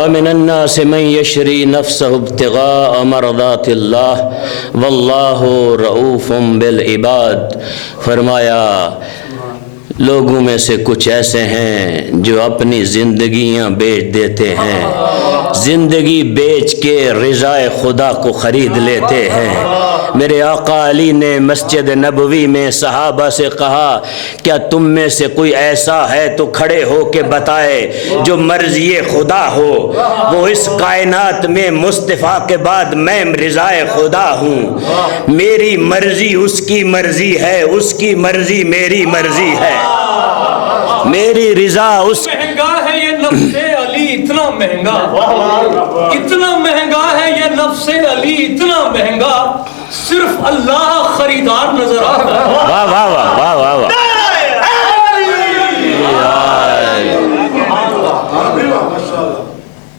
وَمِنَ النَّاسِ الناس من یشری نفسہ ابتغاء مرضات اللہ واللہ رؤوف بالعباد. فرمایا لوگوں میں سے کچھ ایسے ہیں جو اپنی زندگیاں بیچ دیتے ہیں، زندگی بیچ کے رضائے خدا کو خرید لیتے ہیں. میرے آقا علی نے مسجد نبوی میں صحابہ سے کہا کیا تم میں سے کوئی ایسا ہے تو کھڑے ہو کے بتائے جو مرضی خدا ہو. وہ اس کائنات میں مصطفیٰ کے بعد میں رضائے خدا ہوں. میری مرضی اس کی مرضی ہے، اس کی مرضی میری مرضی ہے. میری رضا اس مہنگا ہے یہ نفس علی، اتنا مہنگا، اتنا مہنگا ہے یہ نفس علی، اتنا مہنگا، صرف اللہ خریدار نظر آ رہا ہے. واہ واہ واہ واہ واہ واہ.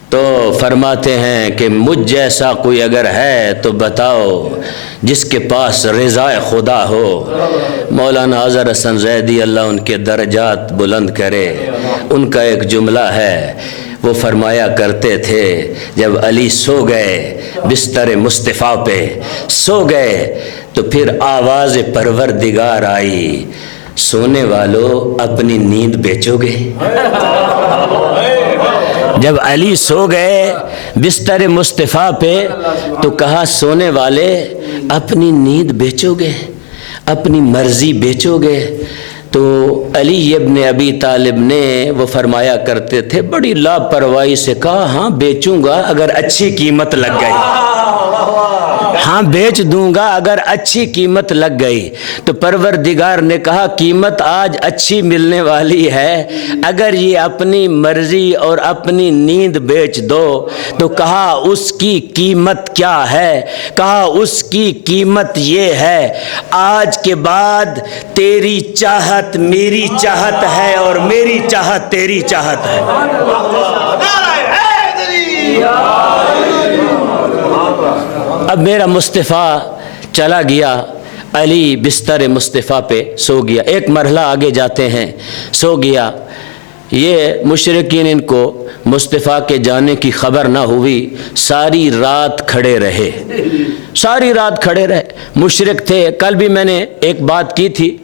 تو فرماتے ہیں کہ مجھ جیسا کوئی اگر ہے تو بتاؤ جس کے پاس رضائے خدا ہو. مولانا اظہر حسن زیدی اللہ ان کے درجات بلند کرے، ان کا ایک جملہ ہے، وہ فرمایا کرتے تھے جب علی سو گئے بستر مصطفیٰ پہ سو گئے تو پھر آواز پروردگار آئی، سونے والو اپنی نیند بیچو گے. جب علی سو گئے بستر مصطفیٰ پہ تو کہا سونے والے اپنی نیند بیچو گے، اپنی مرضی بیچو گے. تو علی ابن ابی طالب نے وہ فرمایا کرتے تھے بڑی لاپرواہی سے کہا ہاں بیچوں گا اگر اچھی قیمت لگ گئی، ہاں بیچ دوں گا اگر اچھی قیمت لگ گئی. تو پروردگار نے کہا قیمت آج اچھی ملنے والی ہے، اگر یہ اپنی مرضی اور اپنی نیند بیچ دو. تو کہا اس کی قیمت کیا ہے؟ کہا اس کی قیمت یہ ہے آج کے بعد تیری چاہت میری چاہت ہے اور میری چاہت تیری چاہت ہے. اب میرا مصطفیٰ چلا گیا، علی بستر مصطفیٰ پہ سو گیا. ایک مرحلہ آگے جاتے ہیں، سو گیا. یہ مشرکین ان کو مصطفیٰ کے جانے کی خبر نہ ہوئی، ساری رات کھڑے رہے، ساری رات کھڑے رہے. مشرک تھے. کل بھی میں نے ایک بات کی تھی،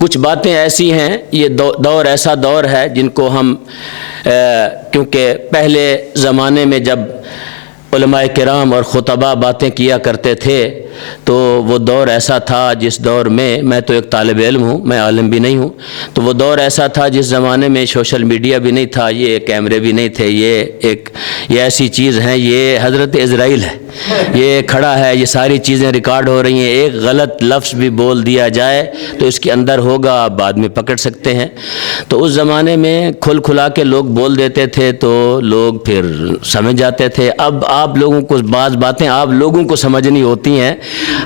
کچھ باتیں ایسی ہیں، یہ دور ایسا دور ہے جن کو ہم کیونکہ پہلے زمانے میں جب علماء کرام اور خطبہ باتیں کیا کرتے تھے تو وہ دور ایسا تھا جس دور میں تو ایک طالب علم ہوں، میں عالم بھی نہیں ہوں. تو وہ دور ایسا تھا جس زمانے میں سوشل میڈیا بھی نہیں تھا، یہ کیمرے بھی نہیں تھے. یہ ایسی چیز ہیں، یہ حضرت اسرائیل ہے، یہ کھڑا ہے، یہ ساری چیزیں ریکارڈ ہو رہی ہیں. ایک غلط لفظ بھی بول دیا جائے تو اس کے اندر ہوگا، آپ بعد میں پکڑ سکتے ہیں. تو اس زمانے میں کھل کھلا کے لوگ بول دیتے تھے تو لوگ پھر سمجھ جاتے تھے. اب آپ لوگوں کو بعض باتیں آپ لوگوں کو سمجھنی ہوتی ہیں،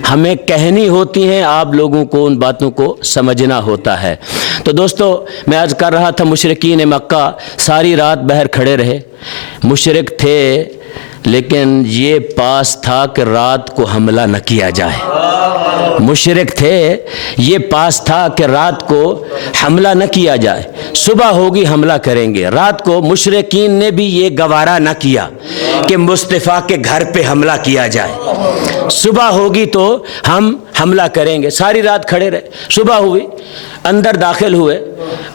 ہمیں کہنی ہوتی ہیں، آپ لوگوں کو ان باتوں کو سمجھنا ہوتا ہے. تو دوستو میں عرض کر رہا تھا مشرکین مکہ ساری رات باہر کھڑے رہے. مشرک تھے لیکن یہ پاس تھا کہ رات کو حملہ نہ کیا جائے. مشرک تھے، یہ پاس تھا کہ رات کو حملہ نہ کیا جائے، صبح ہوگی حملہ کریں گے. رات کو مشرکین نے بھی یہ گوارا نہ کیا کہ مصطفیٰ کے گھر پہ حملہ کیا جائے. صبح ہوگی تو ہم حملہ کریں گے. ساری رات کھڑے رہے. صبح ہوئی، اندر داخل ہوئے.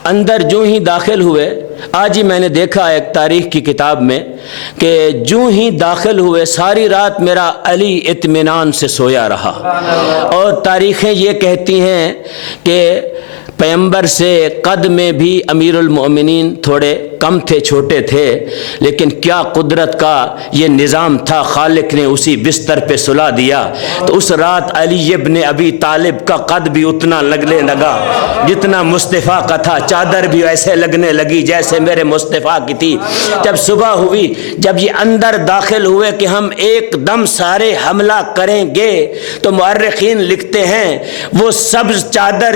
اندر جو ہی داخل ہوئے، آج ہی میں نے دیکھا ایک تاریخ کی کتاب میں کہ جو ہی داخل ہوئے ساری رات میرا علی اطمینان سے سویا رہا. اور تاریخیں یہ کہتی ہیں کہ پیغمبر سے قد میں بھی امیر المؤمنین تھوڑے کم تھے، چھوٹے تھے، لیکن کیا قدرت کا یہ نظام تھا، خالق نے اسی بستر پہ سلا دیا. تو اس رات علی ابن ابی طالب کا قد بھی اتنا لگنے لگا جتنا مصطفیٰ کا تھا، چادر بھی ایسے لگنے لگی جیسے میرے مصطفیٰ کی تھی. جب صبح ہوئی، جب یہ اندر داخل ہوئے کہ ہم ایک دم سارے حملہ کریں گے، تو مورخین لکھتے ہیں وہ سبز چادر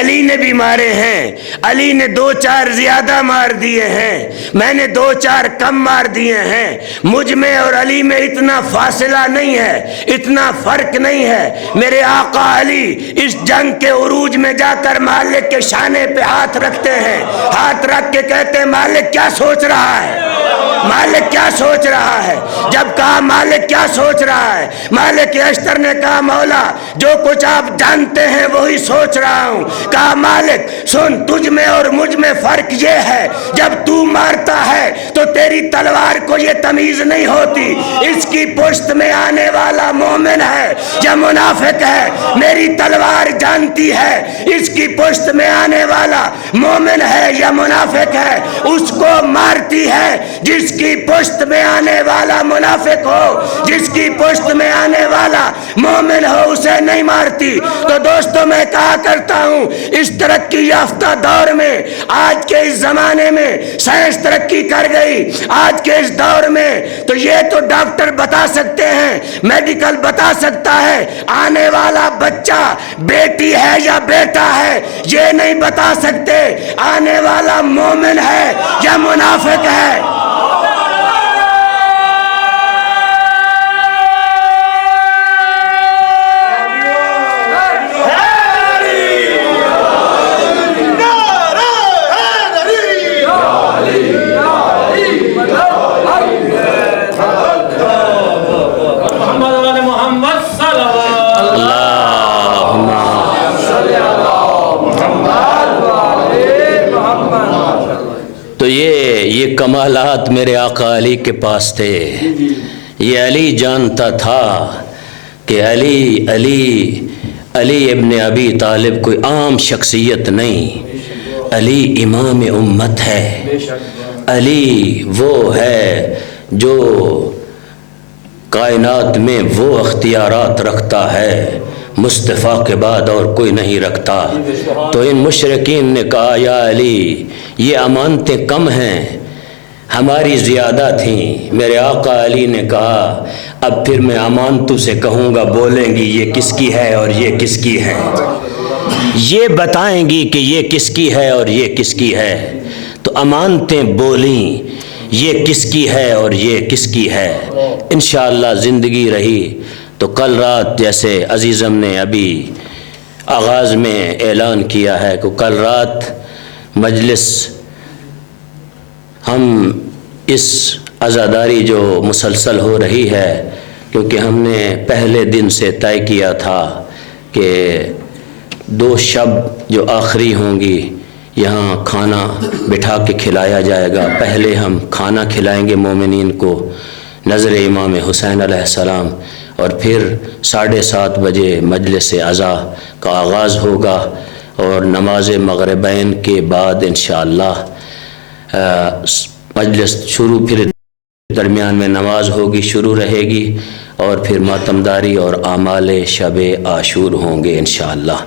علی نے بھی مارے ہیں، علی نے 2-4 زیادہ مار دیے ہیں، میں نے 2-4 کم مار دیے ہیں، مجھ میں اور علی میں اتنا فاصلہ نہیں ہے، اتنا فرق نہیں ہے۔ میرے آقا علی اس جنگ کے عروج میں جا کر مالک کے شانے پہ ہاتھ رکھتے ہیں، ہاتھ رکھ کے کہتے ہیں مالک کیا سوچ رہا ہے، مالک کیا سوچ رہا ہے۔ جب کہا مالک کیا سوچ رہا ہے، مالک اشتر نے کہا مولا جو کچھ آپ جانتے ہیں وہی سوچ رہا ہوں۔ کہا مالک سن، تجھ میں اور مجھ میں فرق یہ ہے، جب تو مارتا ہے تو تیری تلوار کو یہ تمیز نہیں ہوتی اس کی پشت میں آنے والا مومن ہے یا منافق ہے، میری تلوار جانتی ہے اس کی پشت میں آنے والا مومن ہے یا منافق ہے، اس کو مارتی ہے جس کی پشت میں آنے والا منافق ہو، جس کی پشت میں آنے والا مومن ہو اسے نہیں مارتی۔ تو دوستوں میں کہا کرتا ہوں اس ترقی یافتہ دور میں، آج کے اس زمانے میں سائنس ترقی کر گئی، آج کے اس دور میں تو یہ تو ڈاکٹر بتا سکتے ہیں، میڈیکل بتا سکتا ہے آنے والا بچہ بیٹی ہے یا بیٹا ہے، یہ نہیں بتا سکتے آنے والا مومن ہے یا منافق ہے۔ تو یہ کمالات میرے آقا علی کے پاس تھے۔ یہ علی جانتا تھا کہ علی ابن ابی طالب کوئی عام شخصیت نہیں، علی امام امت ہے، علی وہ ہے جو کائنات میں وہ اختیارات رکھتا ہے مصطفیٰ کے بعد اور کوئی نہیں رکھتا۔ تو ان مشرکین نے کہا یا علی یہ امانتیں کم ہیں، ہماری زیادہ تھیں۔ میرے آقا علی نے کہا اب پھر میں امانتوں سے کہوں گا، بولیں گی یہ کس کی ہے اور یہ کس کی ہے، یہ بتائیں گی کہ یہ کس کی ہے اور یہ کس کی ہے۔ تو امانتیں بولیں یہ کس کی ہے اور یہ کس کی ہے۔ انشاءاللہ زندگی رہی تو کل رات جیسے عزیزم نے ابھی آغاز میں اعلان کیا ہے کہ کل رات مجلس ہم اس عزاداری جو مسلسل ہو رہی ہے، کیونکہ ہم نے پہلے دن سے طے کیا تھا کہ 2 شب جو آخری ہوں گی یہاں کھانا بٹھا کے کھلایا جائے گا۔ پہلے ہم کھانا کھلائیں گے مومنین کو نظر امام حسین علیہ السلام، اور پھر 7:30 بجے مجلس عزا کا آغاز ہوگا، اور نماز مغربین کے بعد انشاءاللہ مجلس شروع، پھر درمیان میں نماز ہوگی، شروع رہے گی، اور پھر ماتمداری اور اعمال شب عاشور ہوں گے انشاءاللہ۔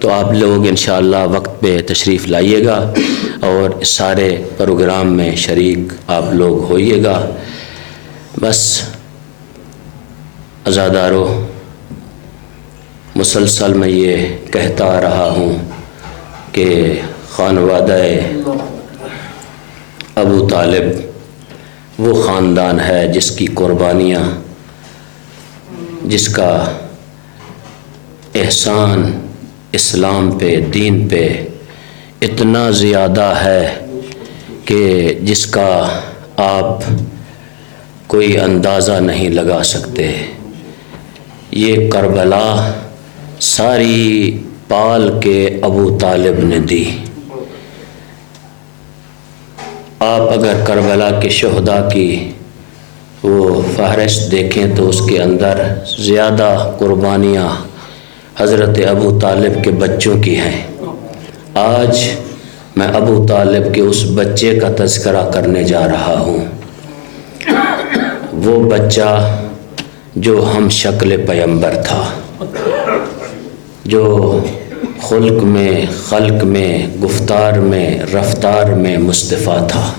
تو آپ لوگ انشاءاللہ وقت پہ تشریف لائیے گا اور اس سارے پروگرام میں شریک آپ لوگ ہوئیے گا۔ بس عزادارو، مسلسل میں یہ کہتا آ رہا ہوں کہ خانوادہ ابو طالب وہ خاندان ہے جس کی قربانیاں، جس کا احسان اسلام پہ، دین پہ اتنا زیادہ ہے کہ جس کا آپ کوئی اندازہ نہیں لگا سکتے۔ یہ کربلا ساری پال کے ابو طالب نے دی۔ آپ اگر کربلا کے شہداء کی وہ فہرست دیکھیں تو اس کے اندر زیادہ قربانیاں حضرت ابو طالب کے بچوں کی ہیں۔ آج میں ابو طالب کے اس بچے کا تذکرہ کرنے جا رہا ہوں، وہ بچہ جو ہم شکل پیمبر تھا، جو خلق میں، خلق میں، گفتار میں، رفتار میں مصطفیٰ تھا،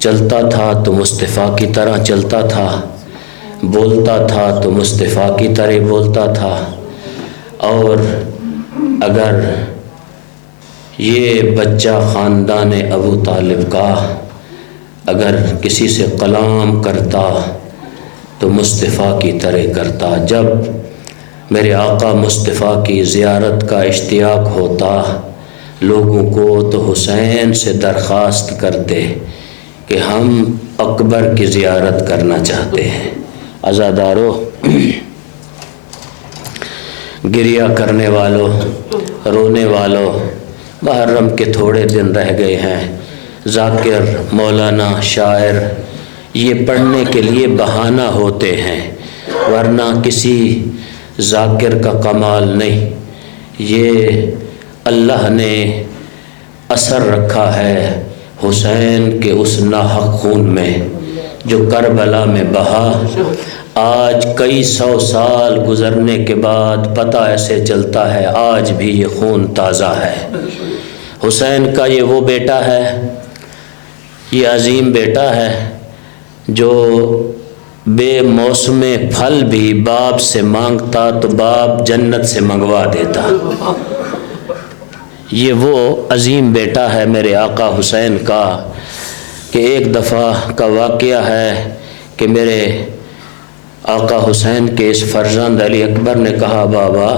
چلتا تھا تو مصطفیٰ کی طرح چلتا تھا، بولتا تھا تو مصطفیٰ کی طرح بولتا تھا، اور اگر یہ بچہ خاندان ابو طالب کا اگر کسی سے کلام کرتا تو مصطفیٰ کی طرح کرتا. جب میرے آقا مصطفیٰ کی زیارت کا اشتیاق ہوتا لوگوں کو تو حسین سے درخواست کرتے کہ ہم اکبر کی زیارت کرنا چاہتے ہیں. عزادارو، گریہ کرنے والوں، رونے والوں، محرم کے تھوڑے دن رہ گئے ہیں. ذاکر، مولانا، شاعر یہ پڑھنے کے لیے بہانہ ہوتے ہیں، ورنہ کسی ذاکر کا کمال نہیں. یہ اللہ نے اثر رکھا ہے حسین کے اس ناحق خون میں جو کربلا میں بہا. آج کئی سو سال گزرنے کے بعد پتہ ایسے چلتا ہے آج بھی یہ خون تازہ ہے. حسین کا یہ وہ بیٹا ہے، یہ عظیم بیٹا ہے جو بے موسم پھل بھی باپ سے مانگتا تو باپ جنت سے منگوا دیتا. یہ وہ عظیم بیٹا ہے میرے آقا حسین کا کہ ایک دفعہ کا واقعہ ہے کہ میرے آقا حسین کے اس فرزند علی اکبر نے کہا بابا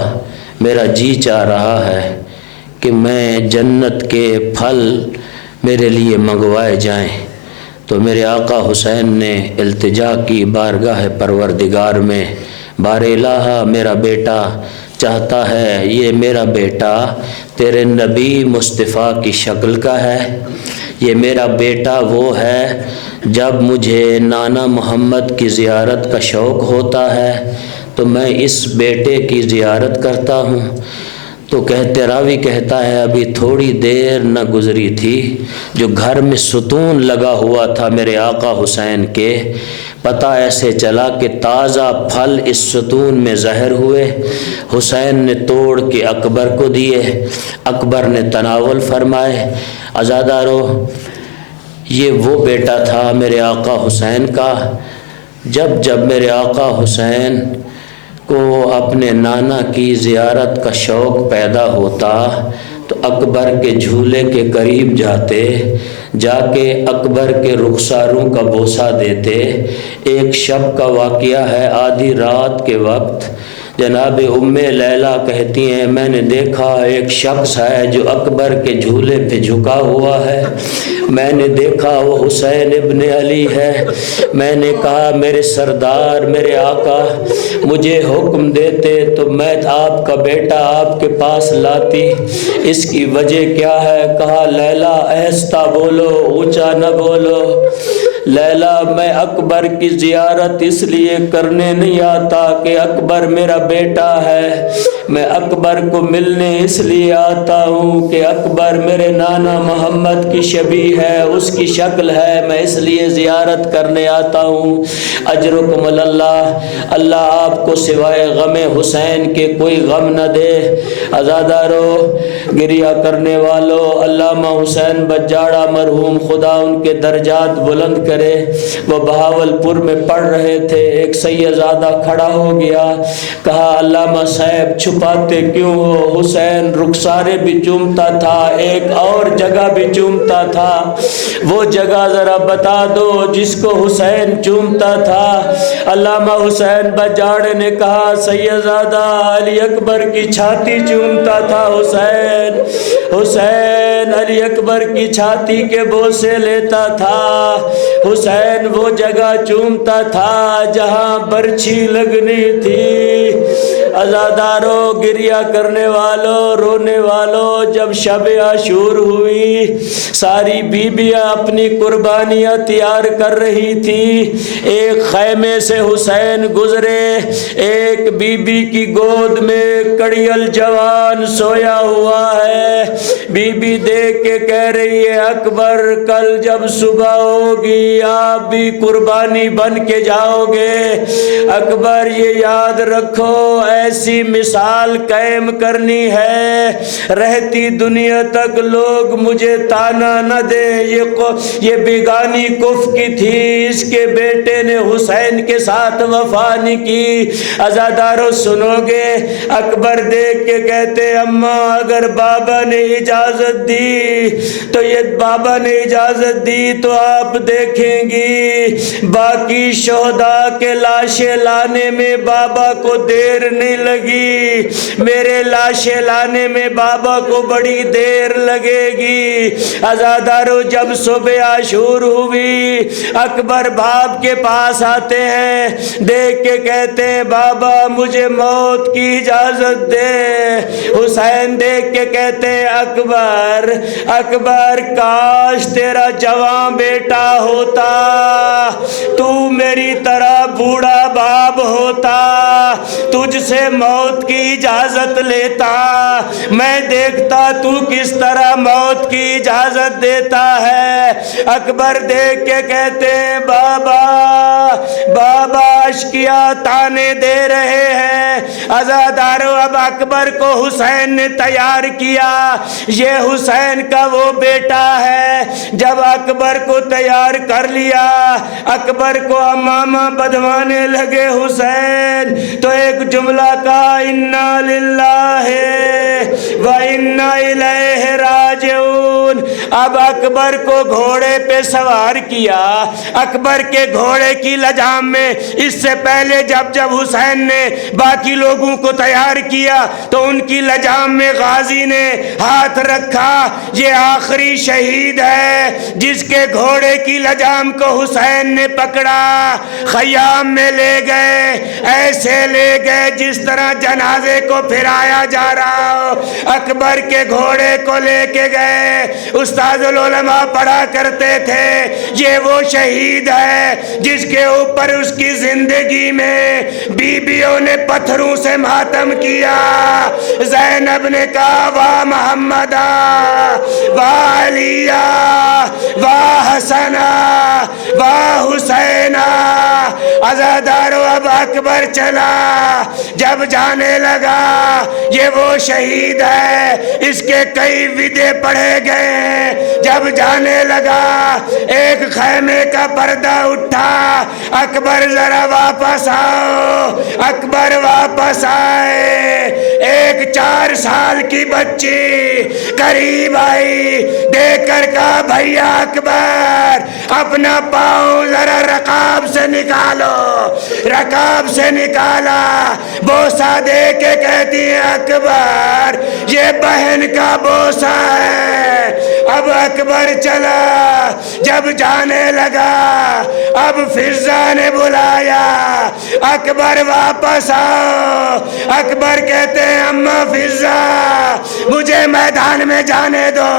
میرا جی چاہ رہا ہے کہ میں جنت کے پھل میرے لیے منگوائے جائیں. تو میرے آقا حسین نے التجا کی بارگاہ پروردگار میں، بار الہ میرا بیٹا چاہتا ہے، یہ میرا بیٹا تیرے نبی مصطفیٰ کی شکل کا ہے، یہ میرا بیٹا وہ ہے جب مجھے نانا محمد کی زیارت کا شوق ہوتا ہے تو میں اس بیٹے کی زیارت کرتا ہوں. تو راوی کہتا ہے ابھی تھوڑی دیر نہ گزری تھی جو گھر میں ستون لگا ہوا تھا میرے آقا حسین کے، پتہ ایسے چلا کہ تازہ پھل اس ستون میں ظاہر ہوئے. حسین نے توڑ کے اکبر کو دیے، اکبر نے تناول فرمائے. عزادارو، یہ وہ بیٹا تھا میرے آقا حسین کا. جب میرے آقا حسین کو اپنے نانا کی زیارت کا شوق پیدا ہوتا تو اکبر کے جھولے کے قریب جاتے، جا کے اکبر کے رخساروں کا بوسہ دیتے. ایک شب کا واقعہ ہے، آدھی رات کے وقت جناب ام لیلہ کہتی ہیں میں نے دیکھا ایک شخص ہے جو اکبر کے جھولے پہ جھکا ہوا ہے، میں نے دیکھا وہ حسین ابن علی ہے. میں نے کہا میرے سردار، میرے آقا مجھے حکم دیتے تو میں آپ کا بیٹا آپ کے پاس لاتی، اس کی وجہ کیا ہے؟ کہا لیلہ آہستہ بولو، اونچا نہ بولو. لیلہ میں اکبر کی زیارت اس لیے کرنے نہیں آتا کہ اکبر میرا بیٹا ہے، میں اکبر کو ملنے اس لیے آتا ہوں کہ اکبر میرے نانا محمد کی شبیہ ہے، اس کی شکل ہے، میں اس لیے زیارت کرنے آتا ہوں. اجرکم اللہ، اللہ آپ کو سوائے غم حسین کے کوئی غم نہ دے. عزادارو، گریہ کرنے والوں، علامہ حسین بجاڑہ مرحوم خدا ان کے درجات بلند کرے، وہ بہاولپور میں پڑھ رہے تھے، ایک سیدزادہ کھڑا ہو گیا، کہا علامہ صاحب چھپاتے کیوں ہو؟ حسین رخسارے بھی چومتا تھا، ایک اور جگہ بھی چومتا تھا، وہ جگہ ذرا بتا دو جس کو حسین چومتا تھا. علامہ حسین بجاڑے نے کہا سیدزادہ علی اکبر کی چھاتی چومتا تھا حسین علی اکبر کی چھاتی کے بوسے لیتا تھا، حسین وہ جگہ چومتا تھا جہاں برچھی لگنی تھی. عزادارو، گریہ کرنے والوں، رونے والوں، جب شب عاشور ہوئی ساری بیبیاں اپنی قربانیاں تیار کر رہی تھی. ایک خیمے سے حسین گزرے، ایک بی بی کی گود میں کڑیل جوان سویا ہوا ہے. بی بی دیکھ کے کہہ رہی ہے اکبر کل جب صبح ہوگی آپ بھی قربانی بن کے جاؤ گے. اکبر یہ یاد رکھو ایسی مثال قائم کرنی ہے رہتی دنیا تک لوگ مجھے تانا نہ دے. یہ بیگانی کف کی تھی، اس کے بیٹے نے حسین کے ساتھ وفا نہیں کی. عزادارو سنو گے، اکبر دیکھ کے کہتے اماں اگر بابا نے اجازت اجازت دی تو یہ بابا نے اجازت دی تو آپ دیکھیں گی باقی شہداء کے لاشیں لانے میں بابا کو دیر نہیں لگی، میرے لاشیں لانے میں بابا کو بڑی دیر لگے گی۔ عزادارو جب صبح عاشور ہوئی اکبر باپ کے پاس آتے ہیں، دیکھ کے کہتے ہیں بابا مجھے موت کی اجازت دے۔ حسین دیکھ کے کہتے ہیں اکبر اکبر کاش تیرا جوان بیٹا ہوتا، تو میری طرح بوڑھا باپ ہوتا، تجھ سے موت کی اجازت لیتا، میں دیکھتا تو کس طرح موت کی اجازت دیتا ہے۔ اکبر دیکھ کے کہتے ہیں بابا بابا اشکیا تانے دے رہے ہیں۔ عزادارو اب اکبر کو حسین نے تیار کیا، یہ حسین کا وہ بیٹا ہے۔ جب اکبر کو تیار کر لیا اکبر کو امامہ بدوانے لگے حسین تو ایک جملہ کہا انا للہ و انا الیہ راجعون۔ اب اکبر کو گھوڑے پہ سوار کیا، اکبر کے گھوڑے کی لجام میں اس سے پہلے جب حسین نے باقی لوگوں کو تیار کیا تو ان کی لجام میں غازی نے ہاتھ رکھا، یہ آخری شہید ہے جس کے گھوڑے کی لجام کو حسین نے پکڑا، خیام میں لے گئے، ایسے لے گئے جس طرح جنازے کو پھرایا جا رہا ہو۔ اکبر کے گھوڑے کو لے کے گئے، استاد العلماء پڑھا کرتے تھے یہ وہ شہید ہے جس کے اوپر اس کی زندگی میں بیویوں نے پتھروں سے ماتم کیا۔ زینب نے کہا واہ محمدہ واہ علیہ واہ حسنہ واہ حسینہ۔ عزادارو اب اکبر چلا، جب جانے لگا یہ وہ شہید ہے، اس کے کئی ودے پڑھے گئے۔ جب جانے لگا ایک خیمے کا پردہ اٹھا، اکبر ذرا واپس آؤ۔ اکبر واپس آئے، ایک 4 سال کی بچی قریب آئی، دیکھ کر کہا بھیا اکبر اپنا پاؤں ذرا رکاب سے نکالو۔ رکاب سے نکالا، بوسہ دے کے کہتی ہے اکبر یہ بہن کا بوسہ ہے۔ اب اکبر چلا، جب جانے لگا اب فضا نے بلایا اکبر واپس آؤ۔ اکبر کہتے ہیں اماں فضا مجھے میدان میں جانے دو۔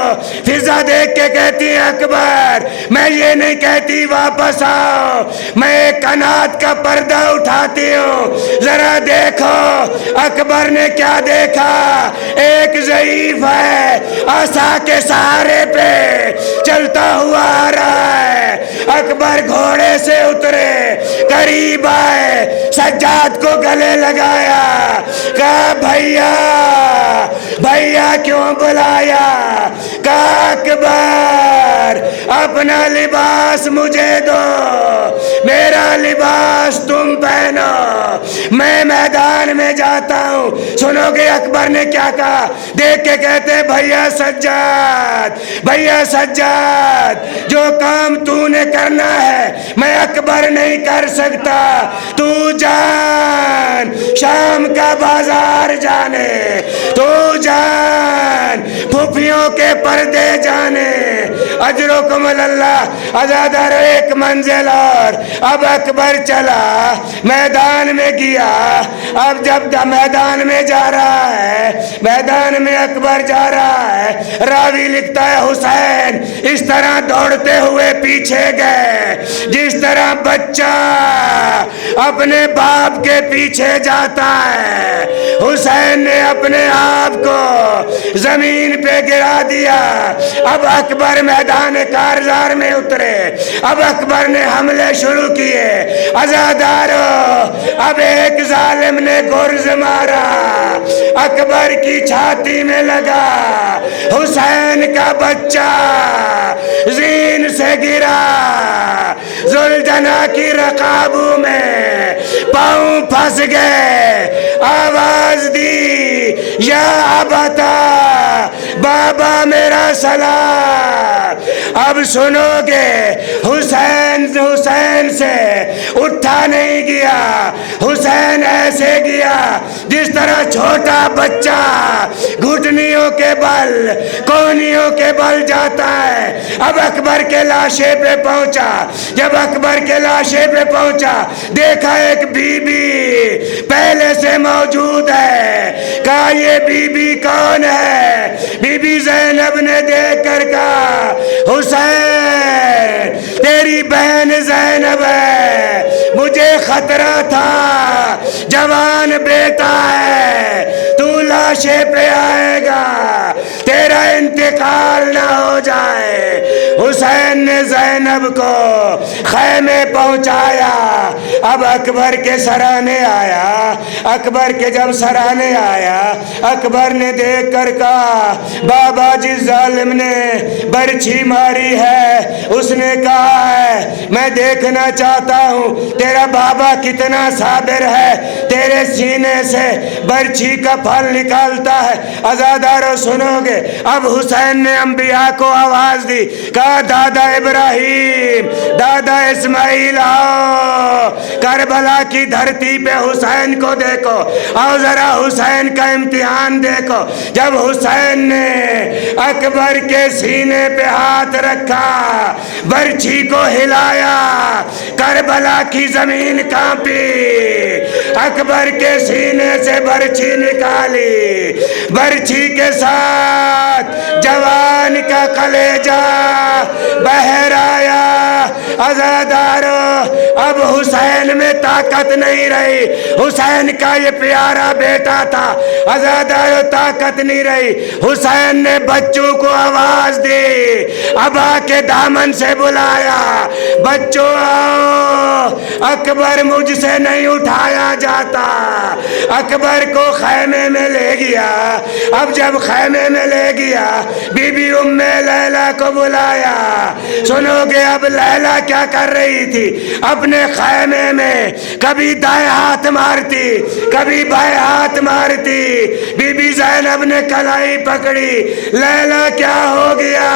فضا دیکھ کے کہتی ہے اکبر میں یہ نہیں کہتی واپس آؤ، میں ایک قنات کا پردہ اٹھاتی ہوں، ذرا دیکھو۔ اکبر نے کیا دیکھا، ایک ضعیف ہے عصا کے سہارے پہ چلتا ہوا آ رہا ہے۔ اکبر گھوڑے سے اترے، قریب آئے، سجاد کو گلے لگایا، کہا بھیا بھیا کیوں بلایا؟ کہا اکبر اپنا لباس مجھے دو، میرا لباس تم پہنو، میں میدان میں جاتا ہوں۔ سنو گے اکبر نے کیا کہا؟ دیکھ کے کہتے بھیا سجاد بھیا سجاد جو کام تو نے کرنا ہے میں اکبر نہیں کر سکتا، تو جان شام کا بازار جانے، تو جان پھوپھیوں کے پردے جانے، اجرکم اللہ۔ عزادار ایک منزل اور اب اکبر چلا، میدان میں گیا۔ اب جب میدان میں جا رہا ہے، میدان میں اکبر جا رہا ہے، راوی لکھتا ہے حسین اس طرح دوڑتے ہوئے پیچھے گئے جس طرح بچہ اپنے باپ کے پیچھے جاتا ہے۔ حسین نے اپنے آپ کو زمین پہ گرا دیا۔ اب اکبر میدان کارزار میں اترے، اب اکبر نے حملے شروع کیے۔ عزادارو اب ایک ظالم نے گرز مارا، اکبر کی چھاتی میں لگا، حسین کا بچہ زین سے گرا، ذوالجناح کی رقابوں میں پاؤں پھنس گئے، آواز دی یا ابتا، بابا میرا سلام۔ اب سنو گے، حسین سے اٹھا نہیں گیا، حسین ایسے گیا جس طرح چھوٹا بچہ گھٹنیوں کے بل، کونیوں کے بل جاتا ہے۔ اب اکبر کے لاشے پہ پہنچا، جب اکبر کے لاشے پہ پہنچا دیکھا ایک بی بی پہلے سے موجود ہے۔ کہا یہ بی بی کون ہے؟ بی بی زینب نے دیکھ کر کہا حسین تیری بہن زینب ہے، مجھے خطرہ تھا، جوان بیٹا ہے، تو لاشے پہ آئے گا، تیرا انتقال نہ ہو جائے۔ حسین نے زینب کو خیمے پہنچایا۔ اب اکبر کے سرانے آیا، اکبر کے جب سرانے آیا اکبر نے دیکھ کر کہا بابا جس ظالم نے برچھی ماری ہے اس نے کہا ہے میں دیکھنا چاہتا ہوں تیرا بابا کتنا صابر ہے، تیرے سینے سے برچھی کا پھل نکالتا ہے۔ عزادارو سنو گے، اب حسین نے انبیاء کو آواز دی، کہا دادا ابراہیم، دادا اسماعیل آؤ، کربلا کی دھرتی پہ حسین کو دیکھو، آؤ ذرا حسین کا امتحان دیکھو۔ جب حسین نے اکبر کے سینے پہ ہاتھ رکھا، برچھی کو ہلایا، کربلا کی زمین کانپی، اکبر کے سینے سے برچھی نکالی، برچھی کے ساتھ جوان کا کلیجہ بہر آیا۔ عزادارو اب حسین میں طاقت نہیں رہی، حسین کا یہ پیارا بیٹا تھا، عزادارو طاقت نہیں رہی۔ حسین نے بچوں کو آواز دی، ابا کے دامن سے بلایا، بچوں آؤ، اکبر مجھ سے نہیں اٹھایا جاتا۔ اکبر کو خیمے میں لے گیا۔ اب جب خیمے میں لے گیا بی بی ام لیلہ کو بلایا۔ سنو گے اب لیلہ کیا کر رہی تھی؟ اپنے خیمے میں کبھی دائیں ہاتھ مارتی، کبھی بائیں ہاتھ مارتی۔ بی بی زینب نے کلائی پکڑی، لیلہ کیا ہو گیا؟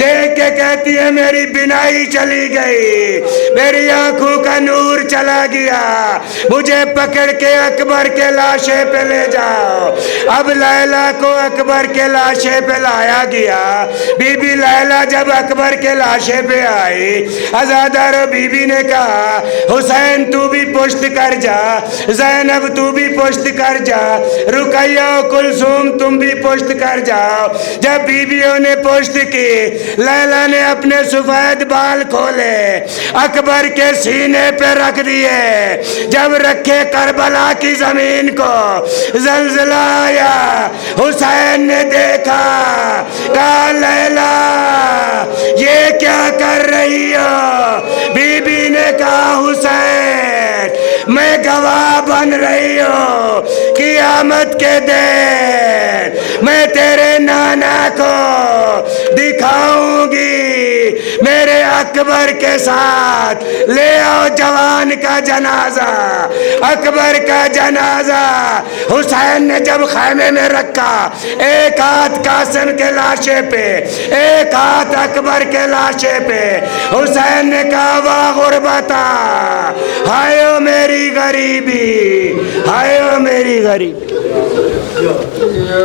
دیکھ کے کہتی ہے میری بینائی چلی گئی، میری آنکھوں کا نور چلا گیا، مجھے پکڑ کے اکبر کے لاشے پہ لے جاؤ۔ اب لیلہ کو اکبر کے لاشے پہ لایا گیا۔ بی بی لیلہ جب اکبر کے لاشے پہ آئی، عزادارو بی بی نے کہا حسین تو بھی پشت کر جا، زینب تو بھی پشت کر جا، رقیہ و کلثوم تم بھی پشت کر جاؤ۔ جب بیویوں نے پشت کی، لیلہ نے اپنے سفید بال کھولے، اکبر کے سینے پہ رکھ دیے۔ جب رکھے کربلا کی زمین کو زلزلہ آیا، حسین نے دیکھا، کہا لیلہ یہ کیا کر رہی ہو؟ بی بی نے کہا حسین میں گواہ بن رہی ہوں قیامت کے دن میں تیرے نانا کو دکھاؤں گی، میرے اکبر کے ساتھ لے آؤ جوان کا جنازہ۔ اکبر کا جنازہ حسین نے جب خیمے میں رکھا، ایک ہاتھ قاسم کے لاشے پہ، ایک ہاتھ اکبر کے لاشے پہ، حسین نے کہا واہ غربتا، ہائے میری غریبی، ہائے میری غریبی۔